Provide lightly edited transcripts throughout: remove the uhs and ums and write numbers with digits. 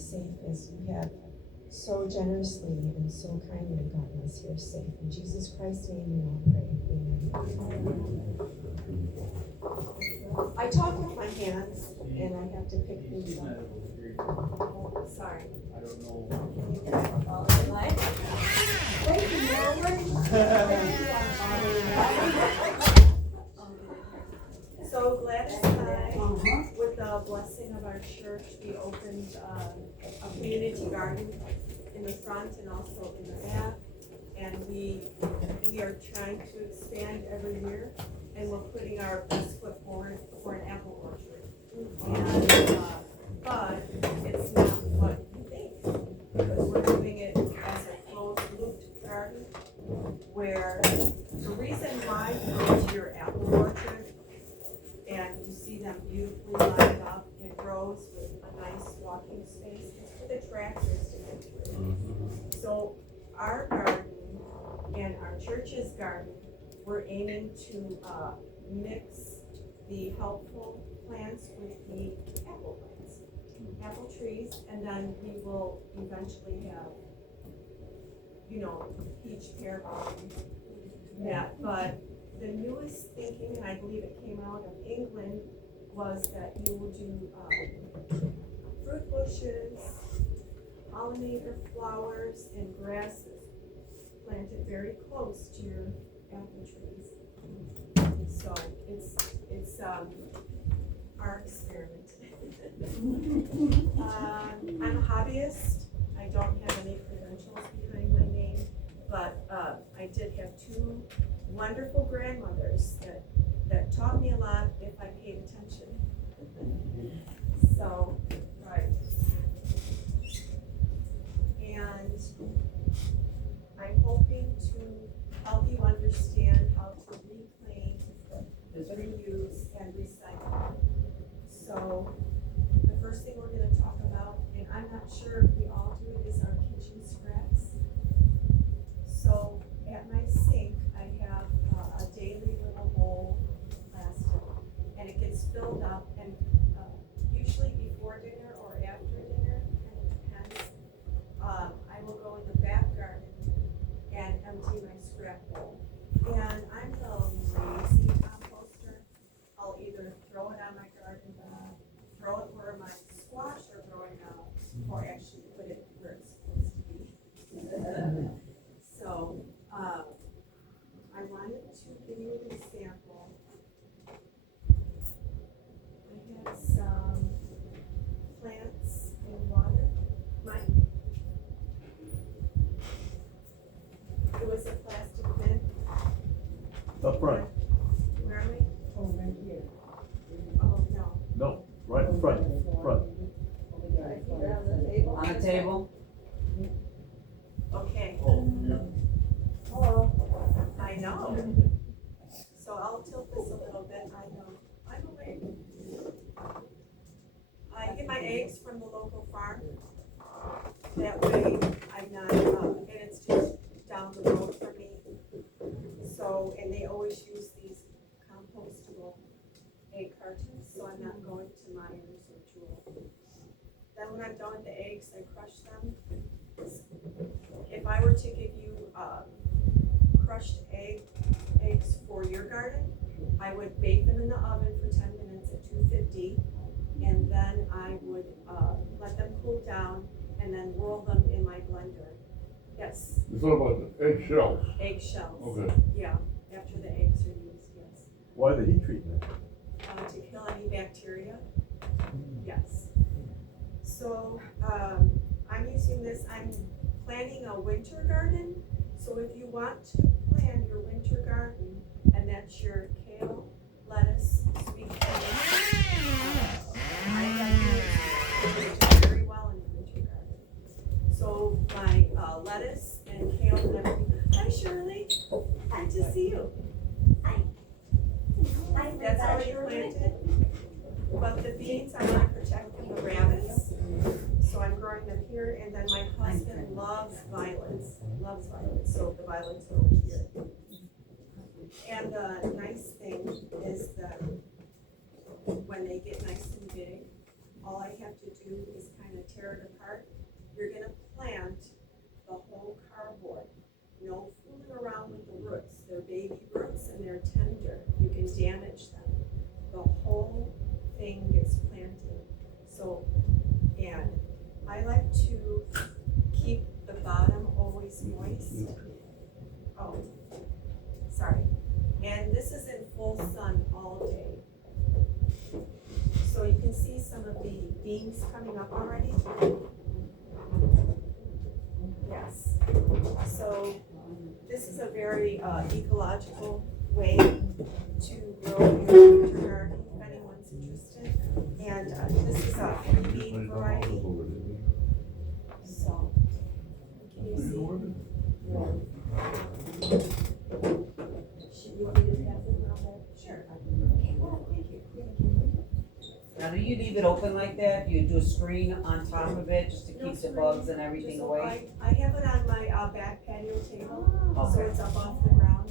safe as you have so generously and so kindly gotten us here safe. In Jesus Christ's name we all pray. Amen. I talk with my hands and I have to pick things up. Oh, sorry. I don't know. Thank you, So Gladys and I, with the blessing of our church, we opened a community garden in the front and also in the back. And we are trying to expand every year, and we're putting our best foot forward for an apple orchard. And, but it's not what you think, because we're doing it as a closed looped garden, where the reason why you go to your apple orchard and you see them beautifully lined up, it grows with a nice walking space, it's for the tractors to get through. So our garden and our church's garden, we're aiming to mix the helpful plants with the apple plants, apple trees, and then we will eventually have, peach, pear, that. But the newest thinking, and I believe it came out of England, was that you will do fruit bushes, pollinator flowers, and grasses planted very close to your apple trees. So it's our experiment. I'm a hobbyist. I don't have any credentials behind my name, but I did have two wonderful grandmothers that taught me a lot if I paid attention. So, right. And I'm hoping to help you understand how to reclaim, reuse, and recycle. So, the first thing we're going to talk about, and I'm not sure if we all do it, is our kitchen scraps. So, at my sink, I have a daily little bowl of plastic, and it gets filled up, and usually before dinner or after dinner, and it depends, I will go in the back garden and empty my scrap bowl. And I'm the lazy composter. I'll either throw it on my garden bed, throw it where my squash are growing out, or actually put it where it's supposed to be. So, I wanted to give you an example. I had some plants in water. Mike? It was a plastic bin. Up front. Where am I? Oh, right here. Oh, no. No, right in front, front. On the table? Okay. Oh, yeah. Oh, I know. So I'll tilt this a little bit. I know. I'm awake. I get my eggs from the local farm. That way I'm not, and it's just down the road from me. So, and they always use these compostable egg cartons, so I'm not going to Myers or Jewel. Then when I'm done with the eggs, I crush them. If I were to give you crushed eggs for your garden, I would bake them in the oven for 10 minutes at 250, and then I would let them cool down and then whirl them in my blender. Yes. You're talking about the eggshells? Eggshells. Okay. Yeah, after the eggs are used, yes. Why the heat treatment? To kill any bacteria. Yes. So I'm using this, I'm planting a winter garden. So if you want to plan your winter garden, and that's your kale, lettuce, sweet peas, I recommend it very well in the winter garden. So my lettuce and kale and everything. Hi Shirley, good to see you. Hi. That's already planted. But the beans I want to protect from the rabbits. So I'm growing them here, and then my husband loves violets, so the violets are over here. And the nice thing is that when they get nice and big, all I have to do is kind of tear it apart. You're gonna plant the whole cardboard. No fooling around with the roots. They're baby roots and they're tender. You can damage them. The whole thing gets planted. So, and I like to keep the bottom always moist. Oh, sorry. And this is in full sun all day. So you can see some of the beans coming up already. Yes. So this is a very ecological way to grow your winter garden, if anyone's interested. And this is a free bean variety. So, can you see? You want me to pass it around there? Sure. Okay, well, thank you. Now, do you leave it open like that? Do you do a screen on top of it just to No keep the screen, bugs and everything just away? I have it on my back patio table, so Okay. it's up off the ground.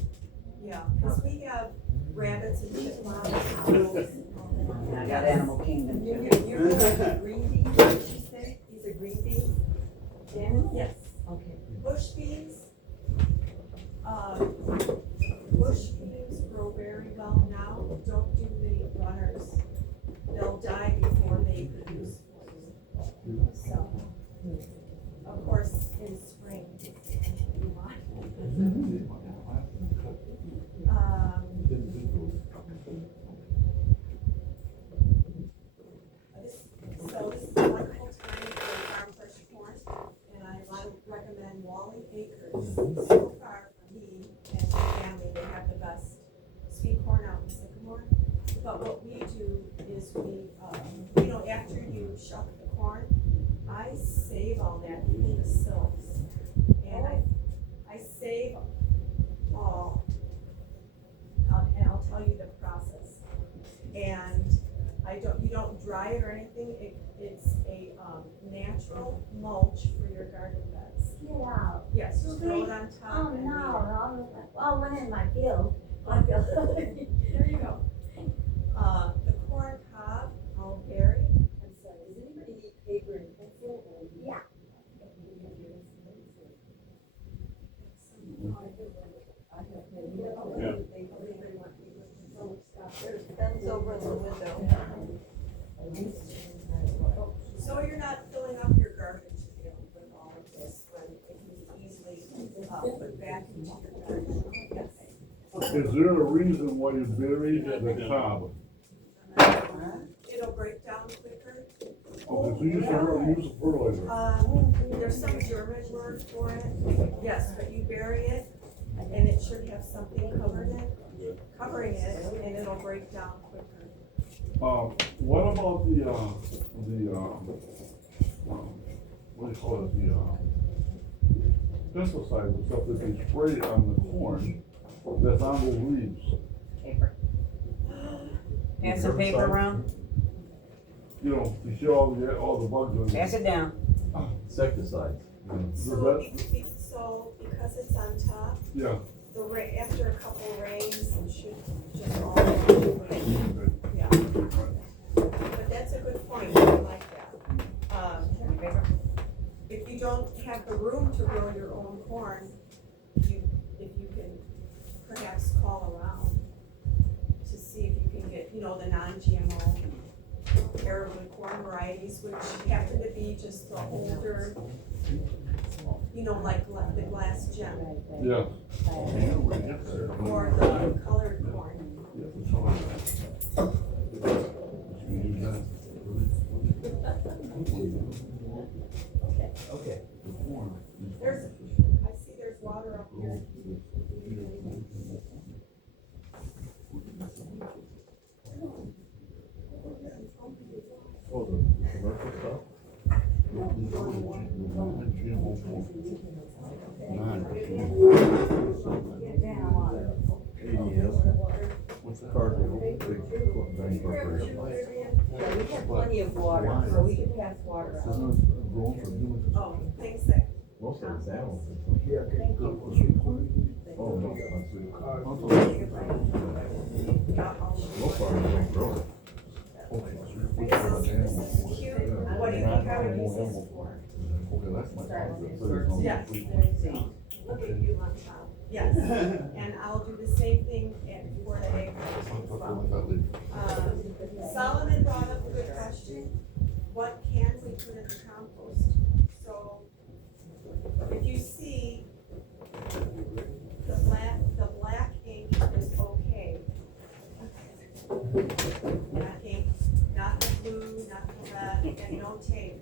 Yeah, because we have rabbits and chipmunks. And I got Animal Kingdom You're too. a green bean, did you say? These are green beans? Yes. Okay. Bush beans. Bush beans grow very well now. Don't do the runners. They'll die before they produce. So, of course, in spring. So this is a wonderful time for farm fresh corn, and I want to recommend Wally Acres. So far, for me and my family, they have the best sweet corn out in Sycamore. But what we do is after you shuck the corn, I save all that, even the silks. And I save all, and I'll tell you the process. And you don't dry it or anything, it's a natural mulch for your garden beds. Get out. Yes, just throw it on top. Oh, and no, well, when in my field, I feel. There you go. The corn cob, all buried. I'm sorry, does anybody need paper and pencil or? Yeah. There's pens over in the window. So you're not filling up your garbage bin with all of this, when it can be easily put back into your garden. Yes. Is there a reason why you bury the cob? It'll break down quicker. Okay, so you use a fertilizer. There's some German word for it, yes, but you bury it, and it should have something covering it, and it'll break down quicker. What about the what do you call it, the pesticides and stuff that they spray on the corn that's on those leaves? Paper. Pass the paper around, You know, to kill all the bugs in pass it. it down. Insecticides. So because it's on top, Yeah. after a couple rains, it should just all wash away. Yeah. But that's a good point, I like that. If you don't have the room to grow your own corn, if you can perhaps call around to see if you can get, the non-GMO heirloom corn varieties, which happen to be just the older, like the glass gem, Yeah. or the colored corn. Okay. I see there's water up here. Oh, the commercial stuff? What's the card? Yeah, we have plenty of water, so we can pass water out. Isn't it grown from humans? Oh, things that, Most of it's animals. Oh, no. I'll Most farmers don't grow it. Okay, so you're putting This an is animal. cute. What do you think I would use this for? Okay, that's my concept. So it's gonna be Yes. free. Look at you on top. Yes, and I'll do the same thing for the egg as well. Solomon brought up a good question. What can we put in the compost? So if you see the black ink is okay. Black ink, not the blue, not the red, and no tape.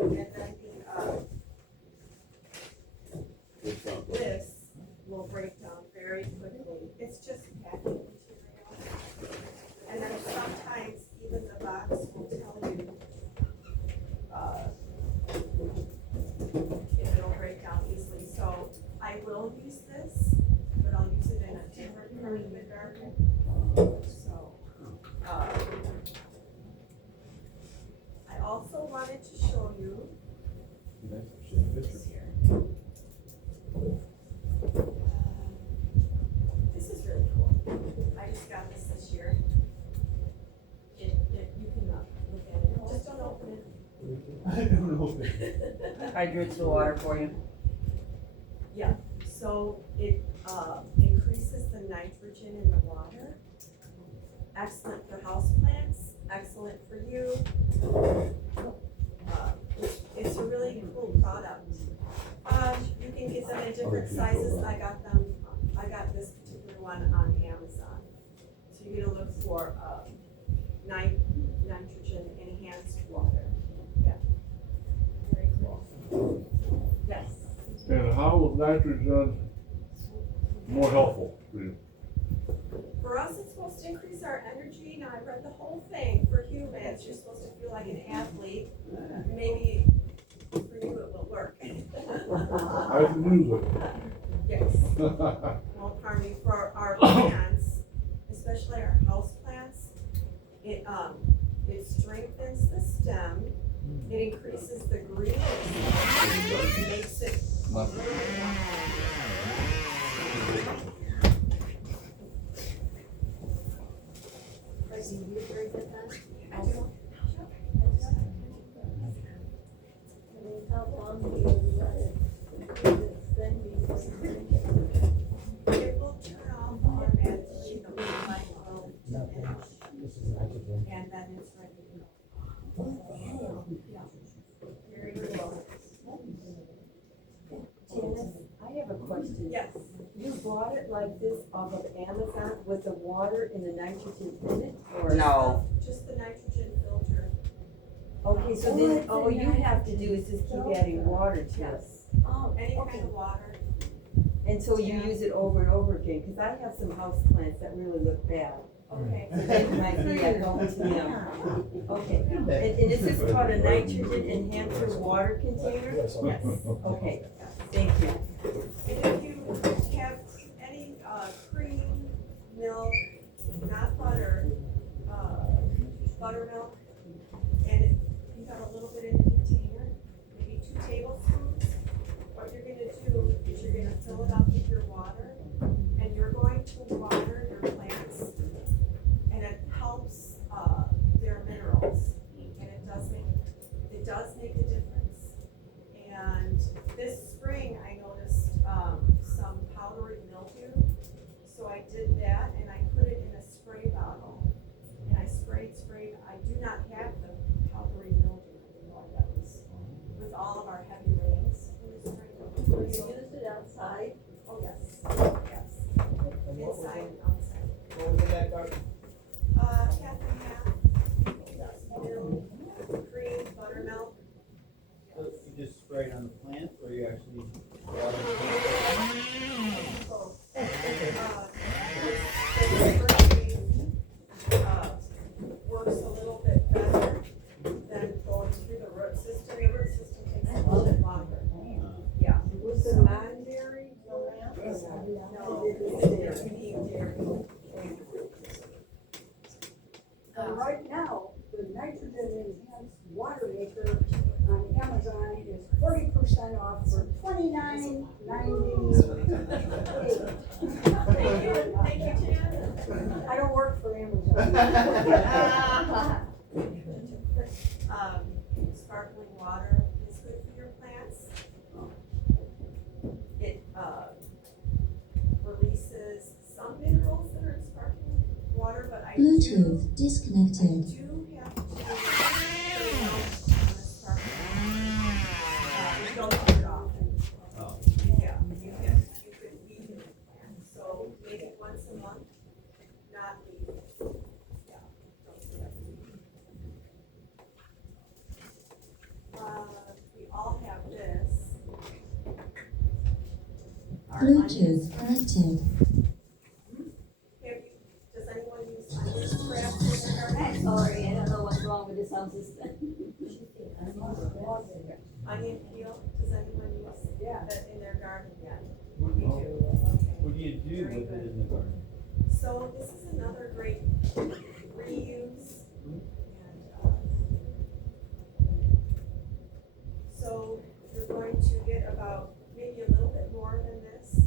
And then this will break down very quickly. It's just packing material. And then sometimes even the box will tell you, if it'll break down easily. So I will use this, but I'll use it in a different part of the garden. So, I also wanted to show you this here. This is really cool. I just got this year. You can look at it. Just don't open it. I don't know. Hydrates the water for you. Yeah, so it increases the nitrogen in the water. Excellent for houseplants, excellent for you. It's a really cool product. You can get them in different sizes. I got this particular one on Amazon. So you're gonna look for nitrogen enhanced water. Yeah, very cool. Yes. And how is nitrogen more helpful for you? For us, it's supposed to increase our energy. Now, I read the whole thing. For humans, you're supposed to feel like an athlete. Maybe for you it will work. I can use it. Yes. Won't harm you. For our plants, especially our house plants, it strengthens the stem. It increases the greenness. It makes it. How long do you let it then It will turn off automatically, the light will diminish, and then it's ready to go. Yeah. Very cool. Janice, I have a question. Yes, You bought it like this off of Amazon with the water and the nitrogen in it, or? No. just the nitrogen filter. Okay, so then all you have to do is just keep adding water to it. Oh, Any okay. kind of water. Until you use it over and over again, because I have some house plants that really look bad. Okay. So that might be a help to them. Okay, and this is called a nitrogen enhancer water container? Yes. Okay, thank you. And if you have any cream, milk, not butter, buttermilk, and you have a little bit in the container, maybe 2 tablespoons, what you're gonna do is you're gonna fill it up with your water, and you're going to water your plants, and it helps their minerals, and it does make a difference. And this spring, I noticed some powdery mildew, so I did that, and I put it in a spray bottle, and I sprayed. I do not have the powdery mildew anymore. That was with all of our heavy rains in the spring. So you used it outside? Oh, yes, yes, inside and outside. What was in that garden? Half and half, milk, cream, buttermilk. So you just spray it on the plant, or you actually water the plant? Works a little bit better than going through the root system. The root system takes a little bit longer. Yeah. Was the non-dairy? No, you need dairy. Right now, the nitrogen enhanced water maker on Amazon is 40% off for $29.98. Thank you, Jan. I don't work for Amazon. sparkling water is good for your plants. It, releases some minerals that are in sparkling water, but I do Bluetooth disconnected. have to turn it on the sparkling water. We don't do it often. Oh. Yeah, you could weed the plant, so maybe once a month, not weed. Yeah, don't do that. We all have this. Our onions. Bluetooth connected. Does anyone use onion scraps in their I'm garden? sorry, I don't know what's wrong with the sound system. Onion peel, does anyone use Yeah. that in their garden yet? What We do do, okay. What do you do Very with good. it in the garden? So this is another great reuse. And, so you're going to get about maybe a little bit more than this.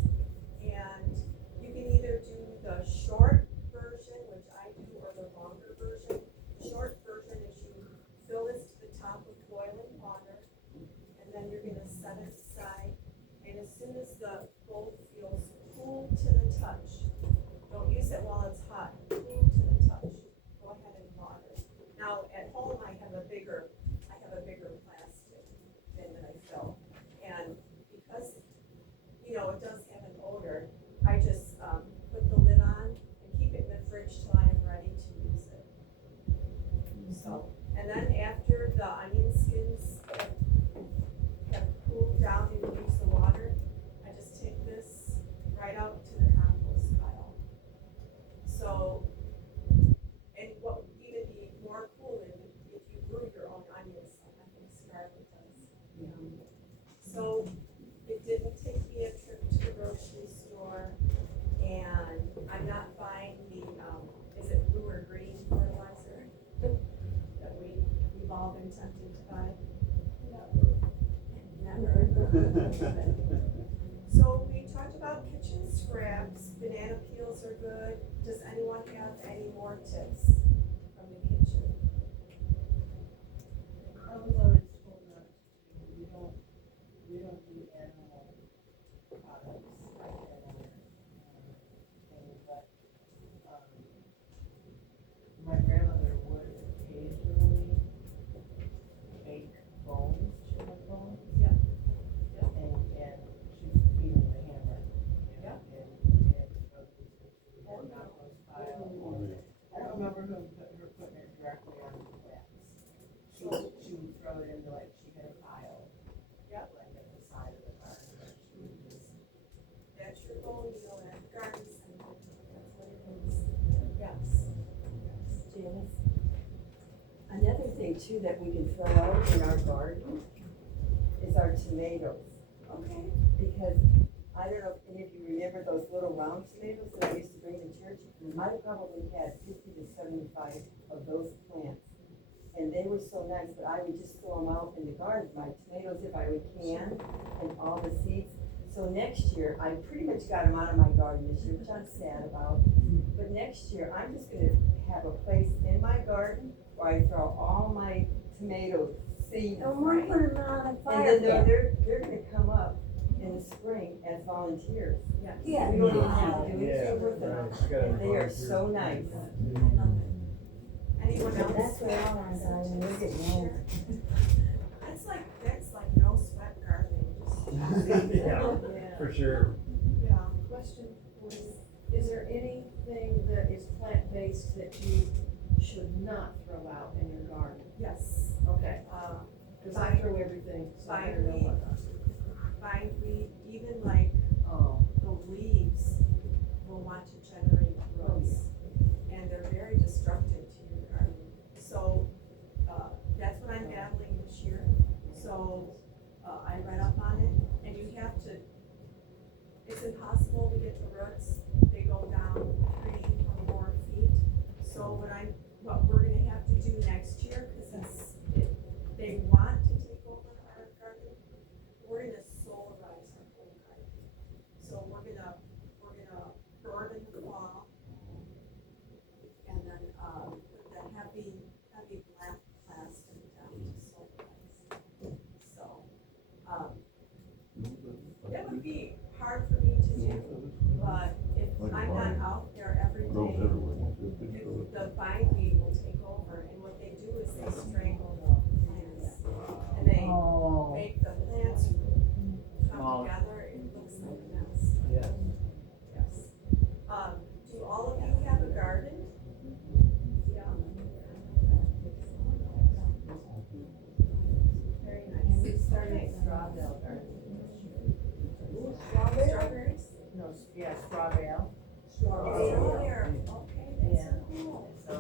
And you can either do the short version, which I do, or the longer version. The short version is you fill this to the top with boiling water, and then you're gonna set it aside. And as soon as the bowl feels cool to the touch, don't use it while it's hot, cool to the touch, go ahead and water. Now, at home, I have a bigger plastic bin that I fill. And because, it does have an odor, I just, put the lid on and keep it in the fridge till I am ready to use it. So, and then after the onion skins have cooled down and you use the water, I just take this right out to the compost pile. So, and what would even be more cool is if you grew your own onions, like I think Scarlett does. So, it didn't take me a trip to the grocery store, and I'm not buying the, is it blue or green fertilizer that we've all been tempted to buy? Never. So we talked about kitchen scraps, banana peels are good. Does anyone have any more tips from the kitchen? I was always told not to, we don't do animal products like that on thing, but, my grandmother would occasionally bake bones, chicken bones. Yeah. And she would feed them the hammer. Yeah. And throw these into Oh, the no. compost pile. I don't remember her putting it directly on the plants. She would throw it into, like, she had a pile. Yep. Like at the side of the garden, and she would just, That's your bone meal at the garden center. That's what it is. Yes. Janice? Another thing too that we can throw out in our garden is our tomatoes. Okay. Because I don't know if any of you remember those little round tomatoes that I used to bring to church. I probably had 50 to 75 of those plants. And they were so nice, but I would just throw them out in the garden, my tomatoes if I would can, and all the seeds. So next year, I pretty much got them out of my garden this year, which I'm sad about. But next year, I'm just gonna have a place in my garden where I throw all my tomato seeds. And we're putting them on a And fire then pit. they're gonna come up in the spring as volunteers. Yes. Yeah. We don't even have to do Yeah, anything with them, right. I gotta and they are volunteer. so nice. I love it. Anyone else? That's where all our garden, we're getting old. That's like no sweat gardening. Yeah, for sure. Yeah. Question was, is there anything that is plant-based that you should not throw out in your garden? Yes. Okay, cause I throw everything, so I don't know what. Bindweed, even like Oh, the leaves will want to generate roots, and they're very destructive to your garden. So, that's what I'm battling this year. So, I read up on it, and you have to, it's impossible to get the roots. They go down 3 or more feet. So what we're gonna have to do next year, cause they want to take over our garden, we're gonna solarize our whole garden. So we're gonna burn in the fall, and then, put the heavy black plastic down to solarize. the bindweed will take over, and what they do is they strangle the plants. And they Oh. make the plants Small. come together, it looks like a mess. Yes. Yes. Do all of you have a garden? Yeah. Very nice. We started strawberry garden. Strawberries? No, yeah, strawberry. Strawberry. Okay, that's Yeah. so cool. So,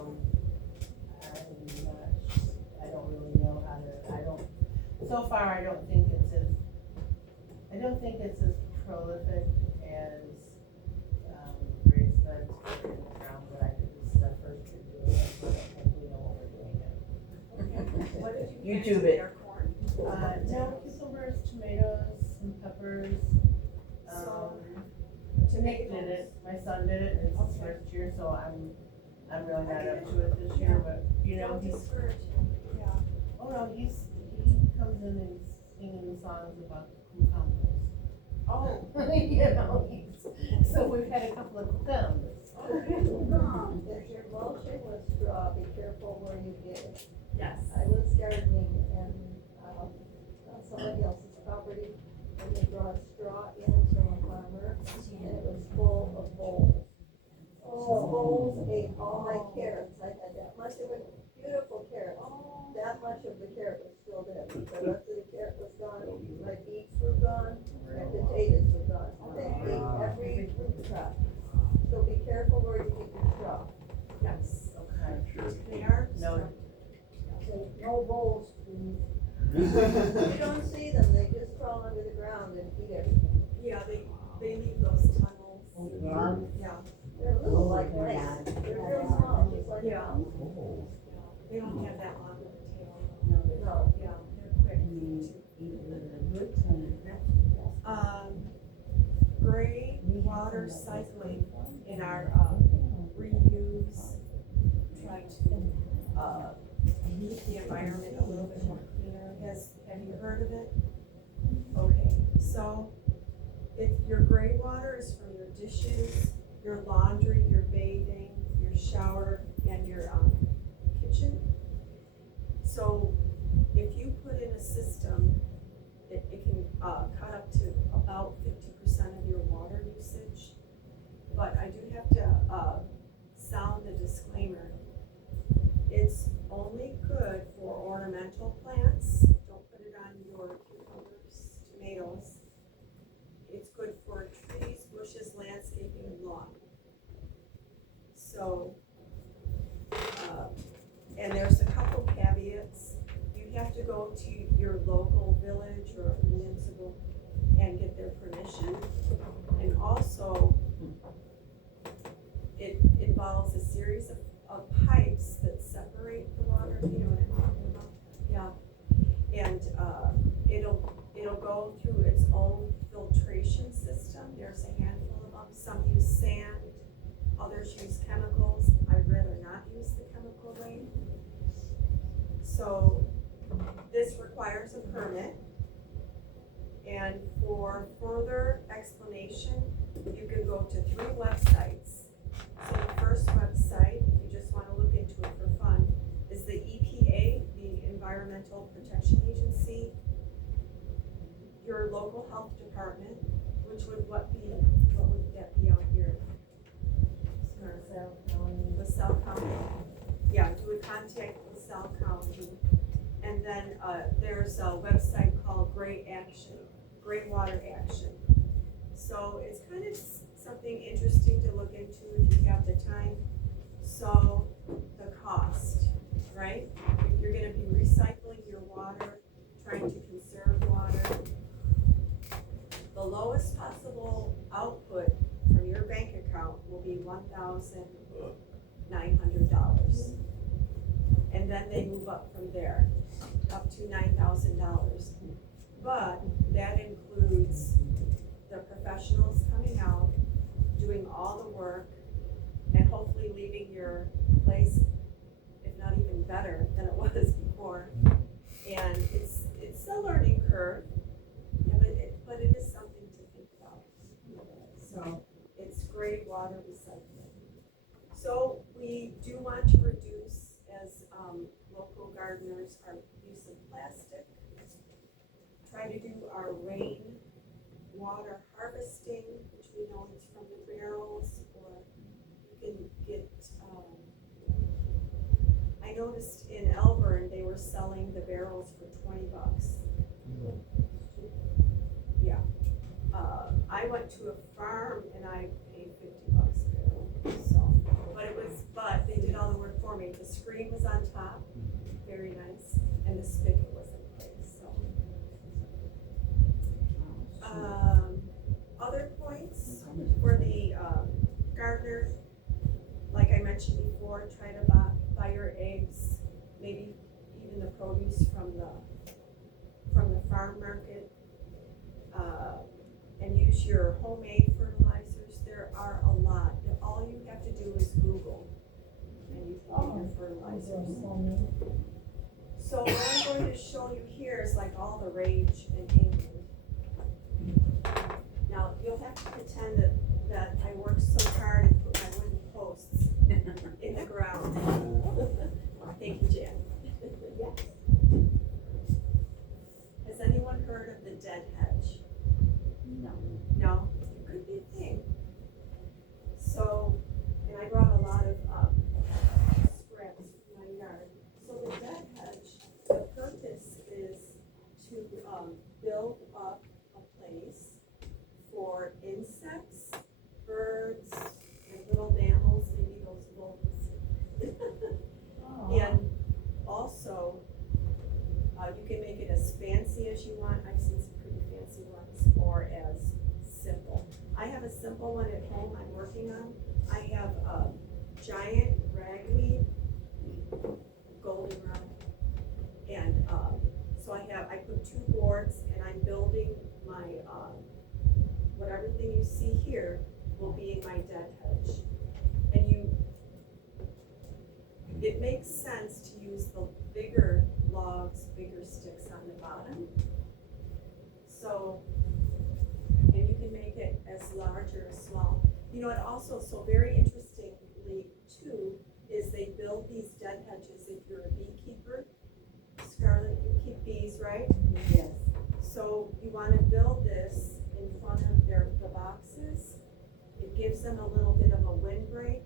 I don't really know how to, so far, I don't think it's as prolific as, raised beds in the ground, but I think this is the first to do it, so I don't think we know what we're doing yet. Okay. What did you YouTube plant it. there, corn? No, cucumbers, tomatoes, some peppers, So, Nick did it, my son did it, and it's his first year, so I'm really not up to it this year, but, you know, Don't he's, discourage him. Yeah. oh no, he comes in and he's singing songs about cucumbers. Oh, You know, so we've had a couple of cucumbers. okay. If you're mulching with straw, be careful where you get it. Yes. I was gardening and, on somebody else's property, and they brought straw in from a farmer, and it was full of moles. Moles ate all my carrots, I had that much of a beautiful carrot, that much of the carrot was still there, the rest of the carrot was gone, my beets were gone, my potatoes were gone, they ate every root crop. So be careful where you get your straw. Yes. Okay. They are. No. So no moles, please. You don't see them, they just crawl under the ground and eat everything. Yeah, they leave those tunnels. Yeah. They're little like mice, they're real small, just like a Yeah. mouse. They don't have that long of a tail. No. Yeah, they're quick gray water cycling in our, reuse, try to, keep the environment a little bit more cleaner. Have you heard of it? Okay, so if your gray water is from your dishes, your laundry, your bathing, your shower, and your, kitchen. So if you put in a system, it can, cut up to about 50% of your water usage. But I do have to, sound a disclaimer. It's only good for ornamental plants. Don't put it on your cucumbers, tomatoes. It's good for trees, bushes, landscaping, and lawn. So, and there's a couple caveats. You have to go to your local village or municipal and get their permission. And also, it involves a series of pipes that separate the water, you know what I'm talking about? Yeah. And, it'll go through its own filtration system. There's a handful of them. Some use sand, others use chemicals. I'd rather not use the chemical way. So this requires a permit. And for further explanation, you can go to 3 websites. So the first website, if you just want to look into it for fun, is the EPA, the Environmental Protection Agency, your local health department, which would what would that be out here? LaSalle County. Yeah, you would contact LaSalle County. And then, there's a website called Gray Water Action. So it's kind of something interesting to look into if you have the time. So the cost, right? If you're gonna be recycling your water, trying to conserve water, the lowest possible output from your bank account will be $1,900. And then they move up from there, up to $9,000. But that includes the professionals coming out, doing all the work, and hopefully leaving your place, if not even better than it was before. And it's a learning curve, yeah, but it is something to think about. So it's great water recycling. So we do want to reduce as, local gardeners our use of plastic. Try to do our rain water harvesting, which we know is from the barrels, or you can get, I noticed in Elburn, they were selling the barrels for $20. Yeah. I went to a farm and I paid $50 a barrel, so, but they did all the work for me. The screen was on top, very nice, and the spigot was in place, so. Other points for the, gardener, like I mentioned before, try to buy your eggs, maybe even the produce from the farm market. And use your homemade fertilizers. There are a lot. All you have to do is Google and you can get your fertilizers. So what I'm going to show you here is like all the rage in England. Now you'll have to pretend that I worked so hard and put my wooden posts in the ground. Thank you, Jan. Has anyone heard of the dead hedge? No, it could be a thing. So, and I brought a lot of scraps from my yard. So the dead hedge, the purpose is to build up a place for insects, birds, and little mammals, maybe those voles. And also, you can make it as fancy as you want. I've seen some pretty fancy ones, or as simple. I have a simple one at home I'm working on. I have a giant ragweed goldenrod. And so I put 2 boards and I'm building my, what everything you see here will be in my dead hedge. And it makes sense to use the bigger logs, bigger sticks on the bottom. So, and you can make it as large or as small. You know, it also, so very interestingly too, is they build these dead hedges if you're a beekeeper. Scarlett, you keep bees, right? Yes. So you want to build this in front of the boxes. It gives them a little bit of a windbreak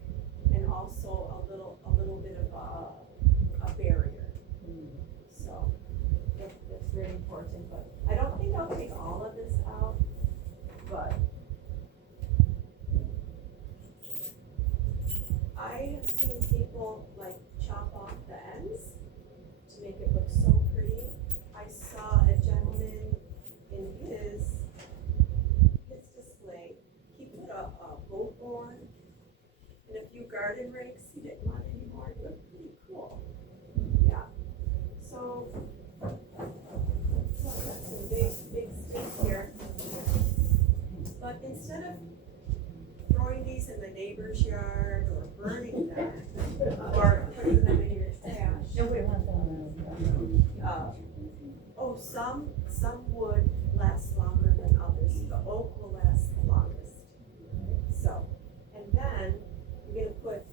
and also a little bit of a barrier. So that's very important, but I don't think I'll take all of this out, but I have seen people like chop off the ends to make it look so pretty. I saw a gentleman in his display, he put a boat horn and a few garden rakes. He didn't want any more. It looked pretty cool. Yeah. So I've got some big sticks here. But instead of throwing these in the neighbor's yard or burning them or putting them in your trash. Some wood lasts longer than others. The oak will last the longest. So, and then you're gonna put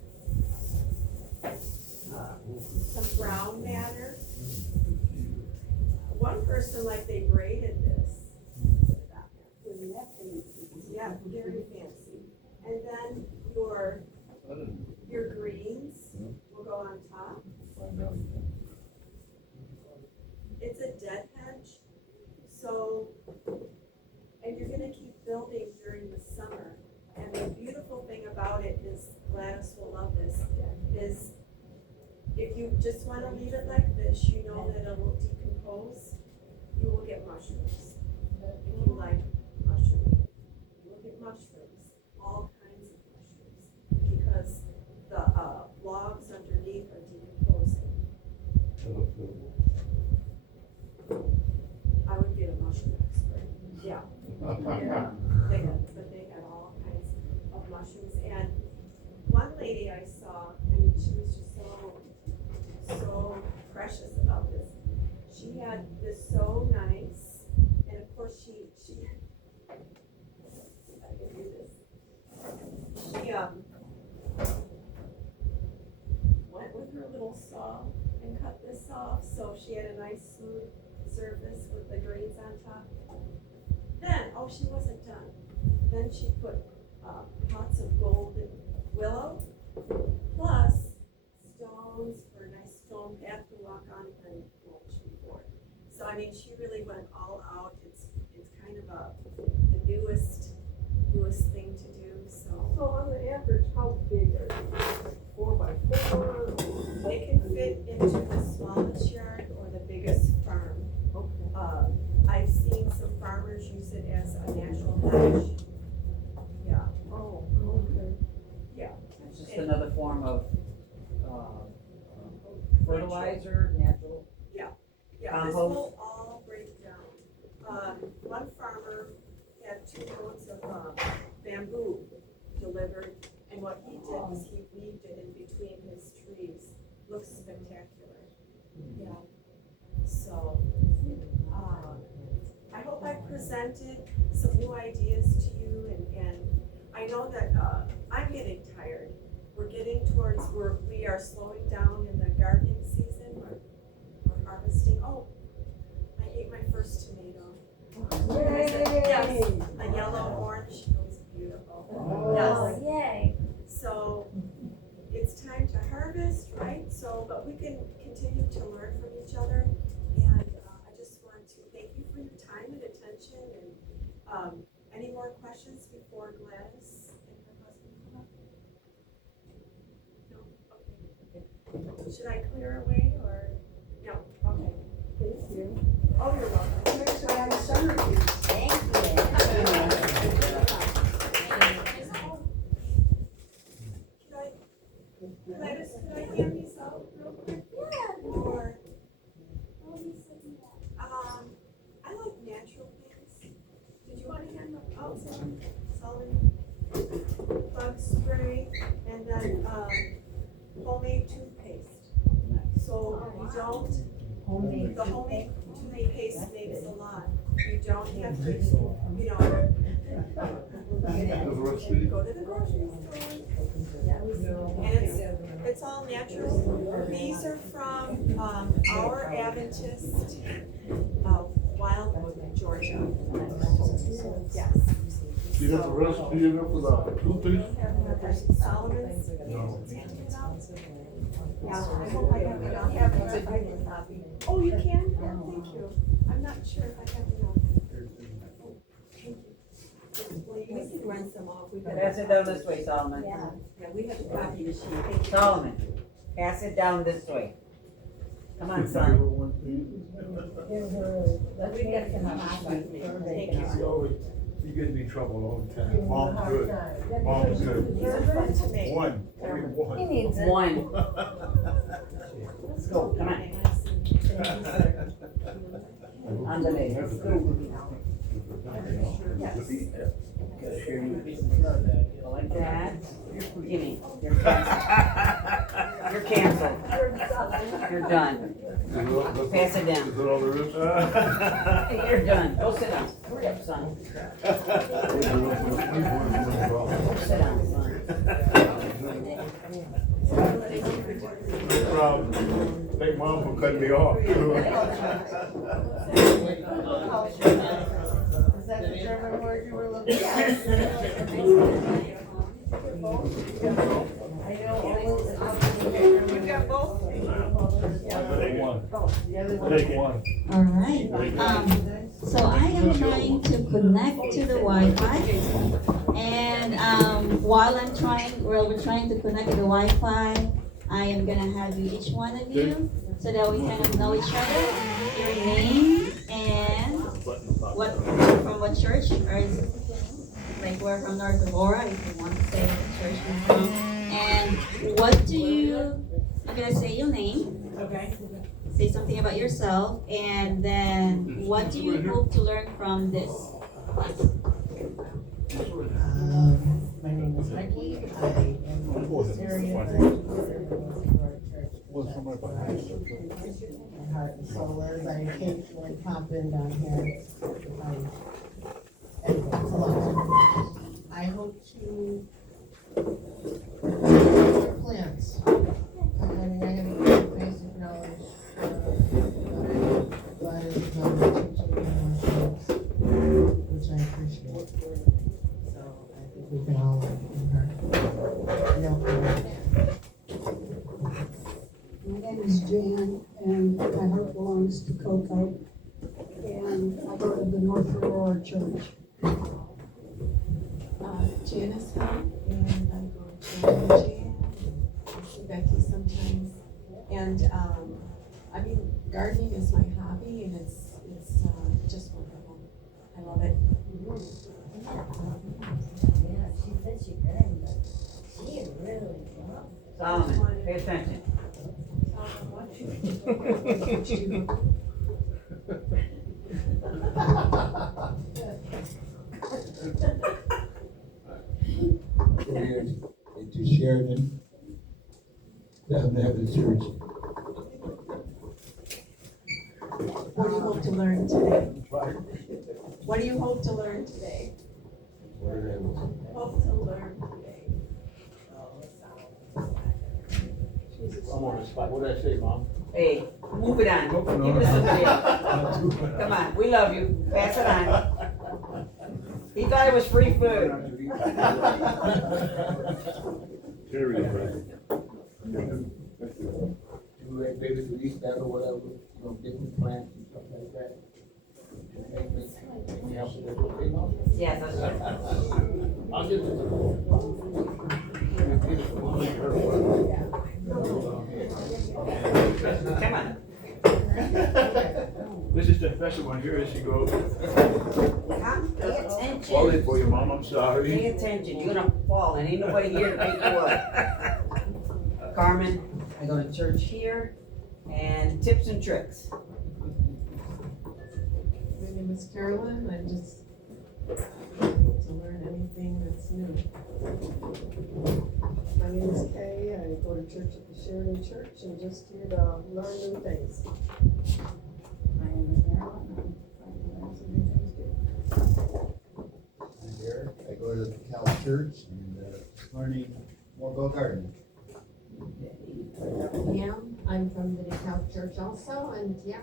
some brown matter. One person, like, they braided this. Yeah, very fancy. And then your greens will go on top. It's a dead hedge, so, and you're gonna keep building during the summer. And the beautiful thing about it is, Gladys will love this, is if you just wanna leave it like this, you know that it will decompose, you will get mushrooms. If you like mushrooms, you will get mushrooms, all kinds of mushrooms, because the logs underneath are decomposing. I would get a mushroom expert. Yeah. Yeah. They had all kinds of mushrooms. And one lady I saw, I mean, she was just so precious about this. She had this so nice, and of course she I can do this. surface with the greens on top. Then, oh, she wasn't done. Then she put pots of golden willow, plus stones for a nice stone path to walk on and mulch before. So I mean, she really went all out. It's kind of the newest thing to do. So on the average, how big are they? 4x4? They can fit into the smallest yard or the biggest farm. Okay. I've seen some farmers use it as a natural hedge. Yeah, Oh, okay. yeah. It's just another form of, fertilizer, natural. Yeah, this Compost. will all break down. One farmer had 2 loads of bamboo delivered, and what he did was he weaved it in between his trees. Looks spectacular. Yeah. So, I hope I presented some new ideas to you, and I know that I'm getting tired. We're getting towards we are slowing down in the gardening season. We're harvesting. Oh, I ate my first tomato. Yay! Yes, a yellow orange. It was beautiful. Oh, Yes. yay. So it's time to harvest, right? So, but we can continue to learn from each other. And I just want to thank you for your time and attention. And any more questions before Gladys and her husband come up? No? Okay. Should I clear away or? No? Okay. Thank you. Oh, you're welcome. Next, I have a centerpiece. Thank you. Gladys, could I hand these out real quick? Yeah. Or, I like natural things. Did you want to hand them out, Solomon? Bug spray, and then, homemade toothpaste. So you don't, the homemade toothpaste makes a lot. You don't have to, you know. Go to the grocery store. And it's all natural. These are from, our Adventist, Wildwood, Georgia. Yes. You got the recipe in there for the toothpaste? Solomon's. No. Yeah, I hope I have enough. Oh, you can? Oh, thank you. I'm not sure if I have enough. We can run some off. We've got. Pass it down this way, Solomon. Yeah, we have a copy machine. Solomon, pass it down this way. Come on, son. Let's get some Thank you. You get me in trouble all the time. Mom's good. Mom's good. These are fun to make. One, only one. He needs it. One. Let's go, come on. On the leg, let's go. Go like that. Gimme, you're canceled. You're canceled. You're done. Pass it down. Is that all there is? Hey, you're done. Go sit down. Hurry up, son. Go sit down, son. No problem. Thank Mom for cutting me off. Is that the German word you were looking for? I know. You got both? Take one. Take one. All right. So I am trying to connect to the Wi-Fi, and while we're trying to connect to the Wi-Fi, I am gonna have you, each one of you, so that we kind of know each other, your name, and from what church, or like we're from North Aurora, if you want to say what church you're from, and I'm gonna say your name. Okay. Say something about yourself, and then what do you hope to learn from this class? My name is Becky. I am from this area, but I go to our church. My heart and soul is, I occasionally pop in down here. Anyway, it's a lot. I hope to plants. I mean, I have a basic knowledge, but teaching me more things, which I appreciate. So I think we can all learn from her. No problem. My name is Jan, and my heart belongs to Cocoa, and I go to the North Aurora Church. Janice Hunt, and I go to Jan, I see Becky sometimes. And, I mean, gardening is my hobby, and it's just wonderful. I love it. Yeah, she said she could, but she really loves it. Solomon, pay attention. Here into Sheridan, down there at the church. What do you hope to learn today? What do you hope to learn today? Hope to learn today. I'm on the spot. What did I say, Mom? Hey, move it on. Give it to somebody else. Come on, we love you. Pass it on. He thought it was free food. Sheridan. Do like baby release that or whatever, different plants and stuff like that. We have to do okay, Mom? Yes, that's right. I'll give it to Come on. This is the special one here as she goes. Pay attention. Fall in for you, Mom, I'm sorry. Pay attention, you're gonna fall, and ain't nobody here to pick you up. Carmen, I go to church here, and tips and tricks. My name is Carolyn, I just like to learn anything that's new. My name is Kay, I go to church at the Sheridan Church and just here to learn new things. My name is Marilyn, I'm trying to learn some new things too. I'm Derek, I go to the Cal Church and, learning more about gardening. Yeah, I'm from the DeKalb Church also, and yeah,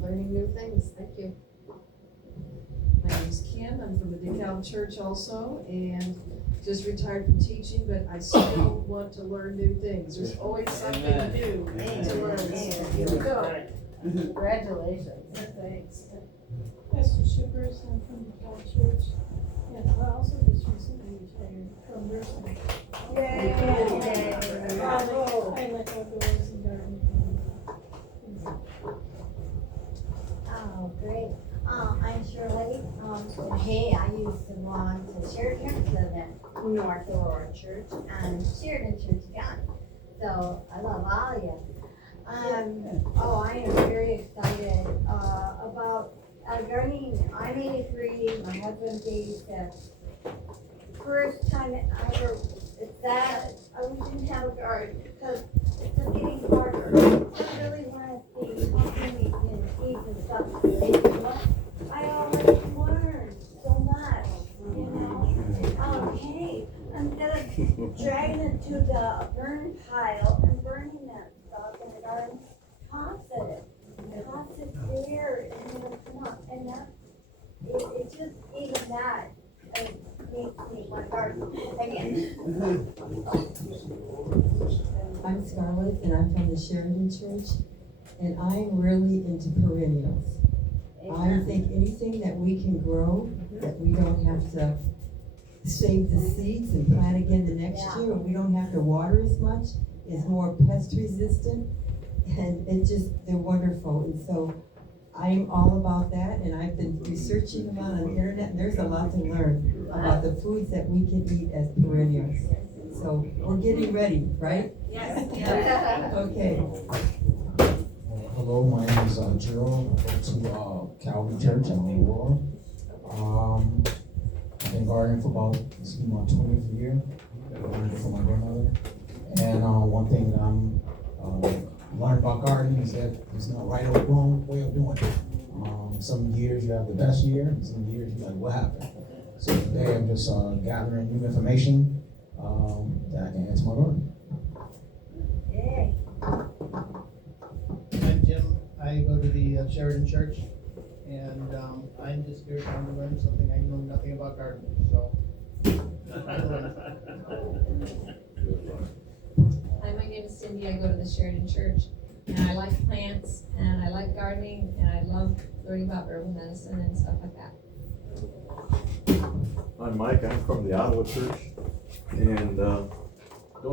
learning new things, thank you. My name's Kim, I'm from the DeKalb Church also, and just retired from teaching, but I still want to learn new things. There's always something new to learn. Here we go. Congratulations. Thanks. Pastor Shippers, I'm from the Cal Church, and I also just recently retired from nursing. Yay. Bravo. I like outdoors and gardening. Oh, great. I'm Shirley. Hey, I used to belong to Sheridan, to the North Aurora Church, and Sheridan Church again. So I love all of you. I am very excited about gardening. I'm 83. My husband's 86. First time I ever, we didn't have a garden because it's just getting harder. I really want to see how many seeds and stuff. And you know what? I already learned so much, you know? Hey, instead of dragging it to the burn pile and burning that stuff in the garden, toss it. Toss it there and it'll come up. And that, it just, even that, makes me want to garden again. I'm Scarlett, and I'm from the Sheridan Church, and I'm really into perennials. I think anything that we can grow, that we don't have to save the seeds and plant again the next year, and we don't have to water as much, is more pest resistant, and they're wonderful. And so I'm all about that, and I've been researching them on the internet, and there's a lot to learn about the foods that we can eat as perennials. So we're getting ready, right? Yes. Okay. Hello, my name is Gerald. I go to Calvary Church in Aurora. I've been gardening for this is my 20th year. I learned it from my grandmother. And one thing that I'm learned about gardening is that there's no right or wrong way of doing it. Some years you have the best year, and some years you're like, what happened? So today I'm just gathering new information that I can add to my garden. Yay. I'm Jim, I go to the Sheridan Church, and, I'm just here trying to learn something. I know nothing about gardening, so. Hi, my name is Cindy. I go to the Sheridan Church, and I like plants, and I like gardening, and I love learning about herbal medicine and stuff like that. I'm Mike, I'm from the Ottawa Church, and don't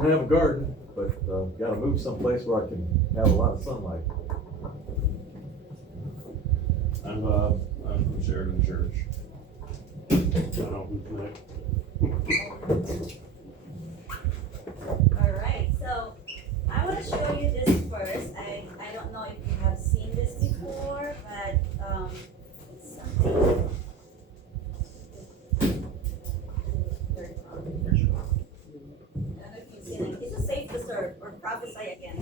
have a garden, but gotta move someplace where I can have a lot of sunlight. I'm from Sheridan Church. I don't know who's next. Alright, so I want to show you this first. I don't know if you have seen this before, but it's something. Very wrong. I don't know if you've seen it. It's a safe to serve or prophesy again.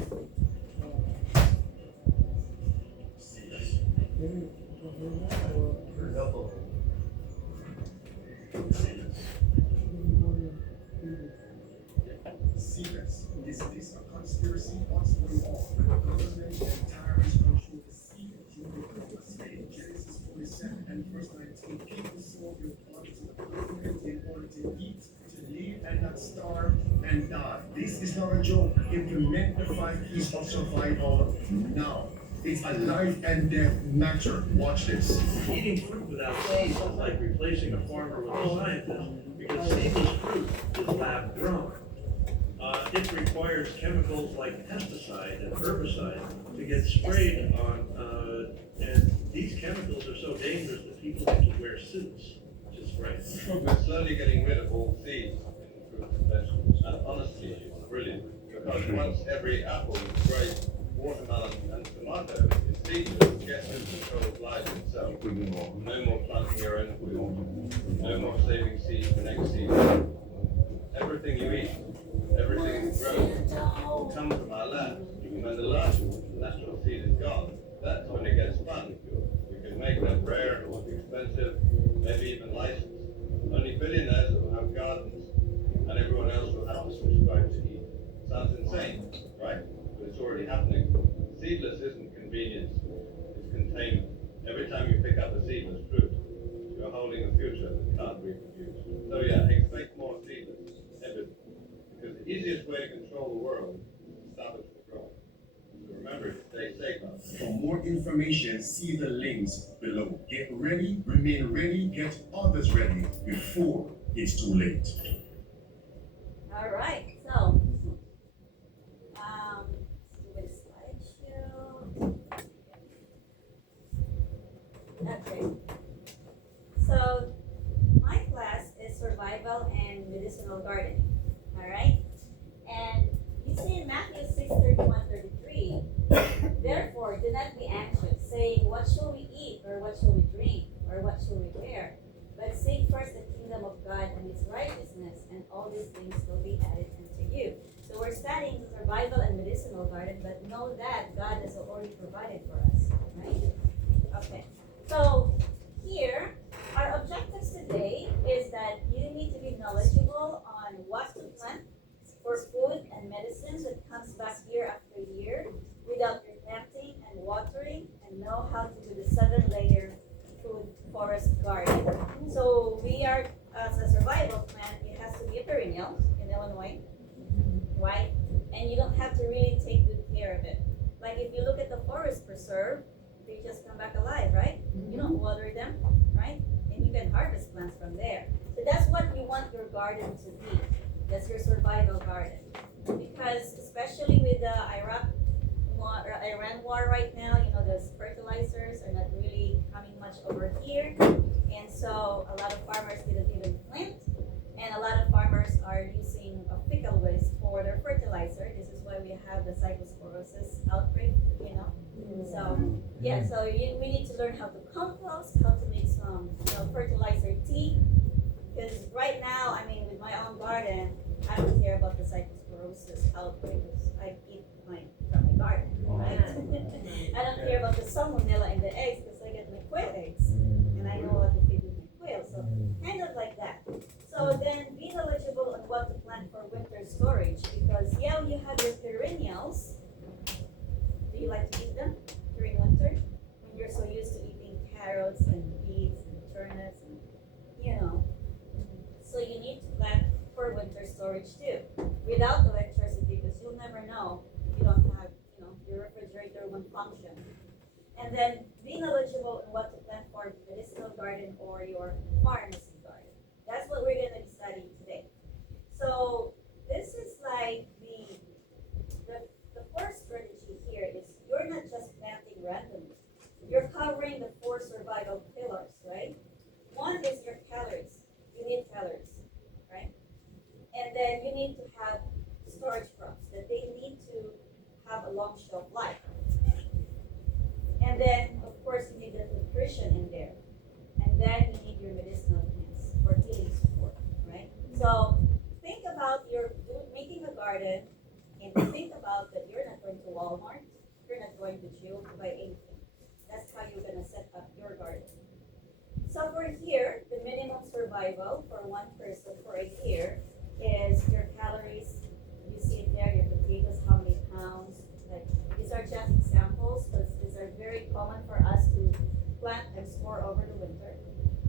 Secrets. Is this a conspiracy? What's going on? The government and terrorists control the secret. You will say Genesis 47 and verse 19. People sold their bodies to the government in order to eat, to live and not starve and die. This is not a joke. Implement the 5 keys of survival now. It's a life and death matter. Watch this. Eating fruit without seeds is like replacing a farmer with a scientist, because seedless fruit is lab grown. It requires chemicals like pesticide and herbicide to get sprayed on, and these chemicals are so dangerous that people have to wear suits to spray. We're slowly getting rid of all seeds in fruits and vegetables, and honestly, it's brilliant, because once every apple, grape, watermelon, and tomato is seedless, guess who controls life itself? No more planting your own food, no more saving seed for next season. Everything you eat, everything you grow, will come from our land. When the last natural seed is gone, that's when it gets fun. We can make them rare, expensive, maybe even licensed. Only billionaires will have gardens, and everyone else will have to subscribe to eat. Sounds insane, right? But it's already happening. Seedless isn't convenience, it's containment. Every time you pick up a seedless fruit, you're holding a future that can't reproduce. So yeah, expect more seedless, everything. Because the easiest way to control the world is to stop it from growing. So remember to stay safe out there. For more information, see the links below. Get ready, remain ready, get others ready before it's too late. Alright, so let's do a slideshow. Okay. So my class is survival and medicinal gardening. Alright? And you see in Matthew 6:31-33, therefore do not be anxious, saying, what shall we eat, or what shall we drink, or what shall we wear? But seek first the kingdom of God and its righteousness, and all these things will be added unto you. So we're studying the survival and medicinal garden, but know that God has already provided for us, right? Okay. So here, our objectives today is that you need to be knowledgeable on what to plant for food and medicines that comes back year after year without replanting and watering, and know how to do the 7-layer food forest garden. So we are, as a survival plant, it has to be a perennial in Illinois, right? And you don't have to really take good care of it. Like if you look at the forest preserve, they just come back alive, right? You don't water them, right? And you can harvest plants from there. So that's what you want your garden to be. That's your survival garden. Because especially with the Iran war right now, you know, those fertilizers are not really coming much over here. And so a lot of farmers didn't even plant. And a lot of farmers are using fecal waste for their fertilizer. This is why we have the cytosporosis outbreak, you know. So yeah, so we need to learn how to compost, how to make some fertilizer tea. Because right now, I mean, with my own garden, I don't care about the cytosporosis outbreak because I eat from my garden, right? I don't care about the salmonella in the eggs because I get my quail eggs, and I know what to feed with my quail. So kind of like that. So then be knowledgeable on what to plant for winter storage, because yeah, you have your perennials. Do you like to eat them during winter when you're so used to eating carrots storage too, without electricity, because you'll never know if you don't have, your refrigerator won't function. And then be knowledgeable in what to plant for medicinal garden or your pharmacy garden. That's what we're going to be studying today. So this is like the first strategy here is you're not just planting randomly. You're covering the 4 survival pillars, right? One is your calories. You need calories, right? And then you need to have storage crops that they need to have a long shelf life. And then, of course, you need the nutrition in there. And then you need your medicinal plants for healing support, right? So think about making a garden, and think about that you're not going to Walmart, you're not going to Jewel to buy anything. That's how you're going to set up your garden. So for here, the minimum survival for one person for a year is your calories. You see it there, your potatoes, how many pounds. Like, these are just examples, but these are very common for us to plant and store over the winter.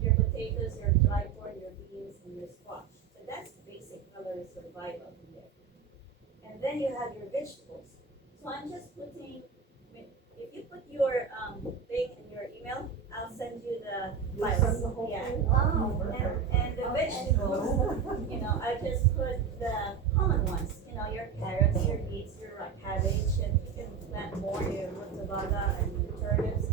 Your potatoes, your dry corn, your beans, and your squash. So that's basic calorie survival in there. And then you have your vegetables. So I'm just putting, if you put your thing in your email, I'll send you the files. Yeah. And the vegetables, I just put the common ones. Your carrots, your beets, your cabbage, and you can plant more, your rutabaga and your turnips.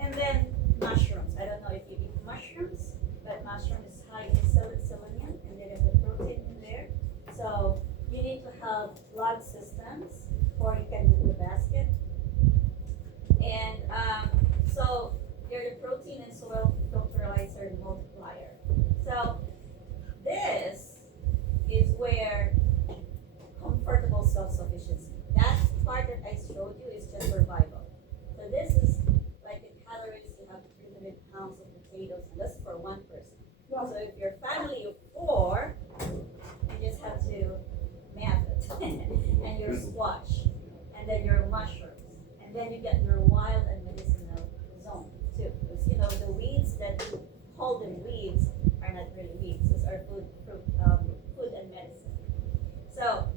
And then mushrooms. I don't know if you eat mushrooms, but mushroom is high in selenium, and there is the protein in there. So you need to have log systems, or you can do the basket. And so they're the protein and soil fertilizer and multiplier. So this is where comfortable self-sufficiency. That part that I showed you is just survival. So this is like the calories. You have 300 pounds of potatoes, and that's for one person. So if your family of 4, you just have to math it. And your squash, and then your mushrooms, and then you get your wild and medicinal zone too. Because the weeds that you call them weeds are not really weeds. These are food and medicine. So